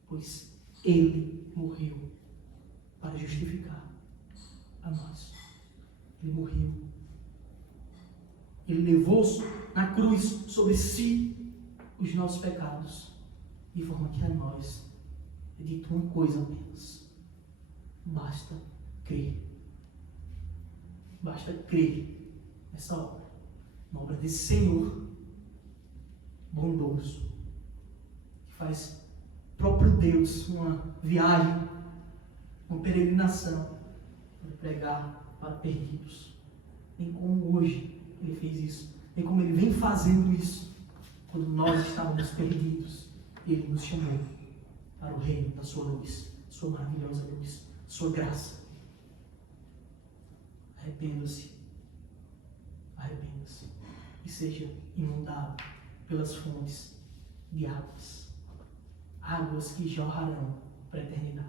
Pois Ele morreu para justificar a nós. Ele morreu. Ele levou na cruz sobre si os nossos pecados. De forma que a nós é dito uma coisa apenas: basta crer. Basta crer nessa obra. Uma obra desse Senhor bondoso, que faz próprio Deus uma viagem, uma peregrinação para pregar para perdidos. Nem como hoje Ele fez isso, nem como Ele vem fazendo isso quando nós estávamos perdidos. Ele nos chamou para o reino da sua luz, sua maravilhosa luz, sua graça. Arrependa-se e seja inundado pelas fontes de águas que jorrarão para a eternidade.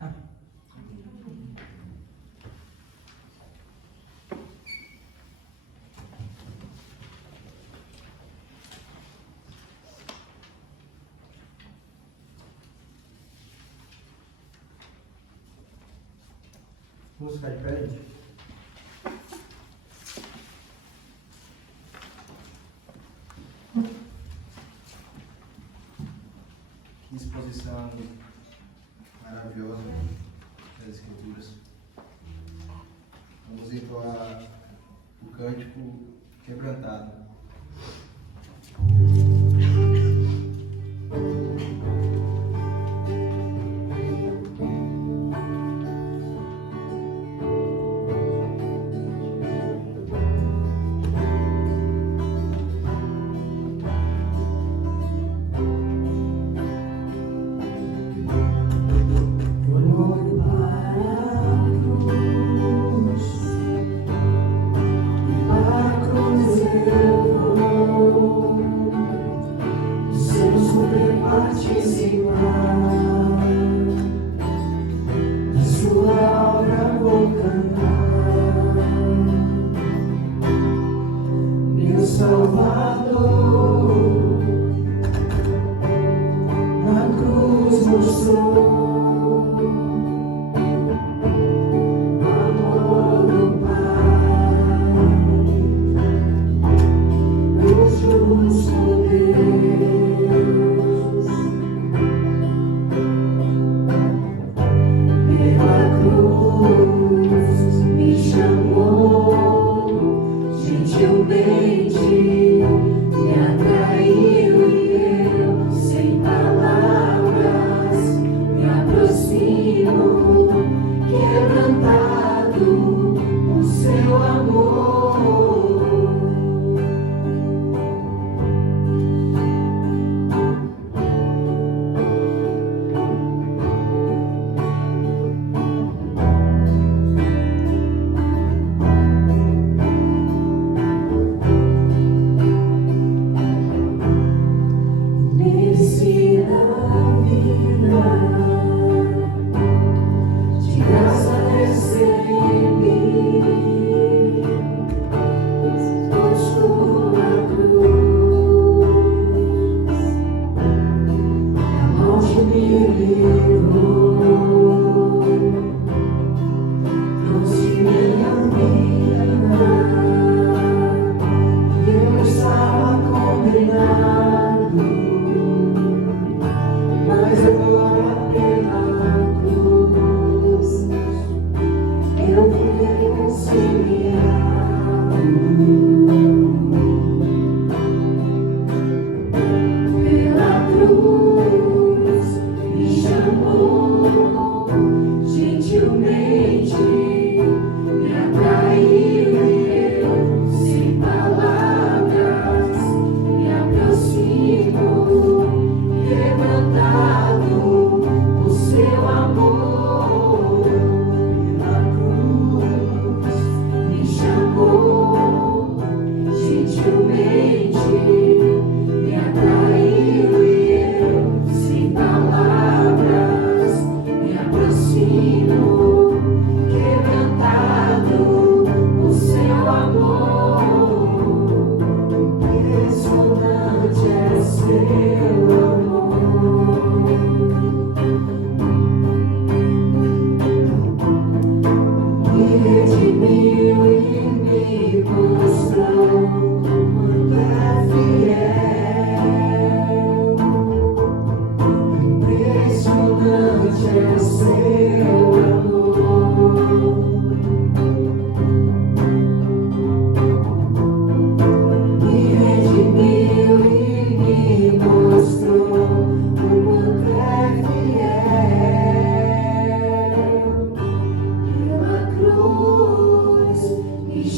Amém. Vamos ficar de pé, gente? Que exposição maravilhosa das Escrituras. Vamos entoar o cântico quebrantado.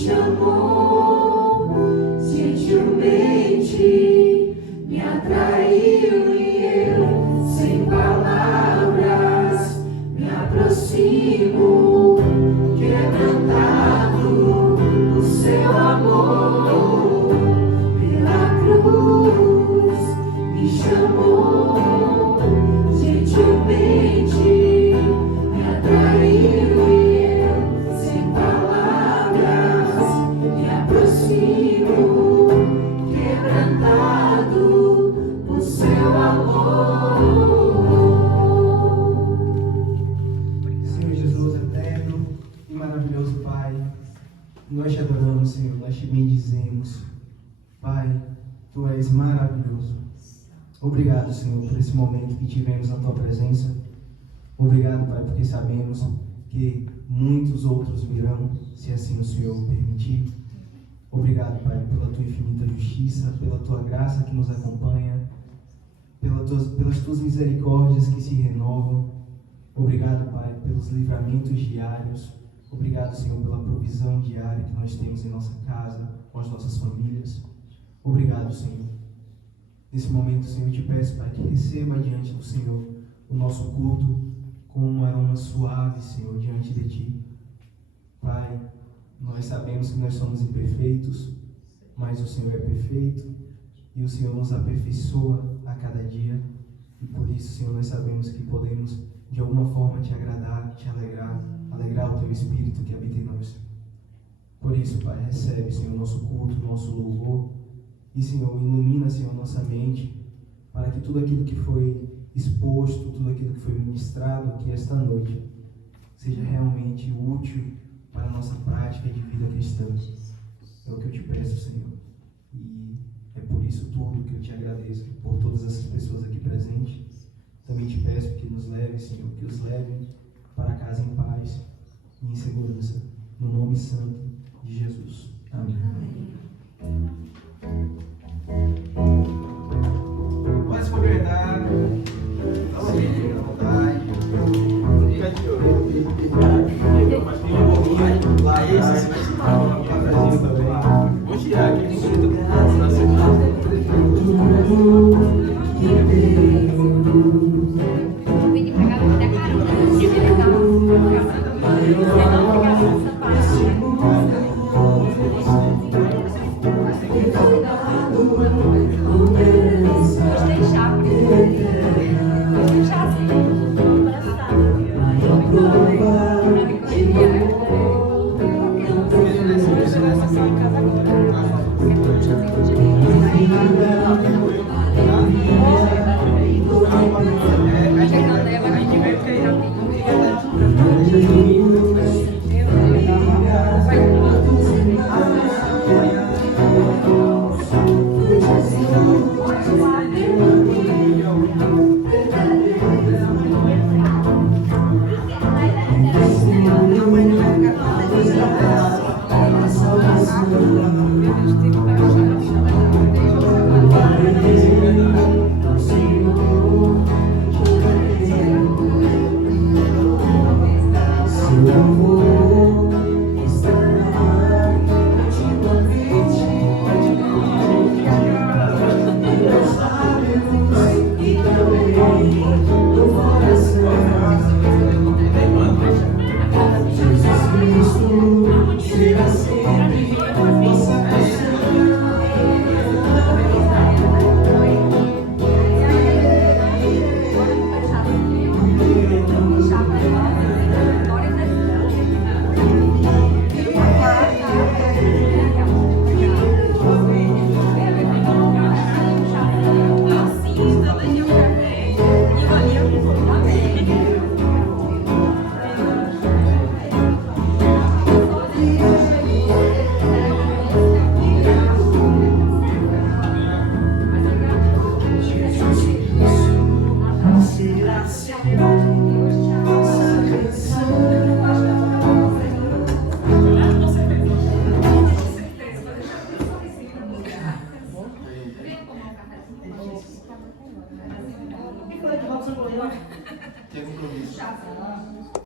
chamou, gentilmente me atraiu e eu, sem palavras, me aproximo, quebrantado o seu amor. Pela cruz me chamou, gentilmente me atraiu e eu, sem palavras, me aproximo, quebrantado por seu amor. Senhor Jesus eterno e maravilhoso Pai, nós te adoramos, Senhor, nós te bendizemos. Pai, Tu és maravilhoso. Obrigado, Senhor, por esse momento que tivemos na Tua presença. Obrigado, Pai, porque sabemos que muitos outros virão, se assim o Senhor permitir. Obrigado, Pai, pela Tua infinita justiça, pela Tua graça que nos acompanha, pelas Tuas misericórdias que se renovam. Obrigado, Pai, pelos livramentos diários. Obrigado, Senhor, pela provisão diária que nós temos em nossa casa, com as nossas famílias. Obrigado, Senhor. Nesse momento, Senhor, eu te peço, Pai, que receba diante do Senhor o nosso culto com um aroma suave, Senhor, diante de Ti. Pai, nós sabemos que nós somos imperfeitos, mas o Senhor é perfeito e o Senhor nos aperfeiçoa a cada dia. E por isso, Senhor, nós sabemos que podemos, de alguma forma, Te agradar, Te alegrar o Teu Espírito que habita em nós. Por isso, Pai, recebe, Senhor, o nosso culto, o nosso louvor. E, Senhor, ilumina, Senhor, nossa mente, para que tudo aquilo que foi exposto, tudo aquilo que foi ministrado aqui esta noite, seja realmente útil para a nossa prática de vida cristã. É o que eu te peço, Senhor. E é por isso tudo que eu te agradeço, por todas essas pessoas aqui presentes. Também te peço que nos leve, Senhor, que os leve para casa em paz e em segurança, no nome santo de Jesus. Amém. Pode se cumprimentar. Dá uma gente à vontade. Fica de olho. Lá esse vai se dar um cafezinho também. Vou tirar aqui no grito na semana. Será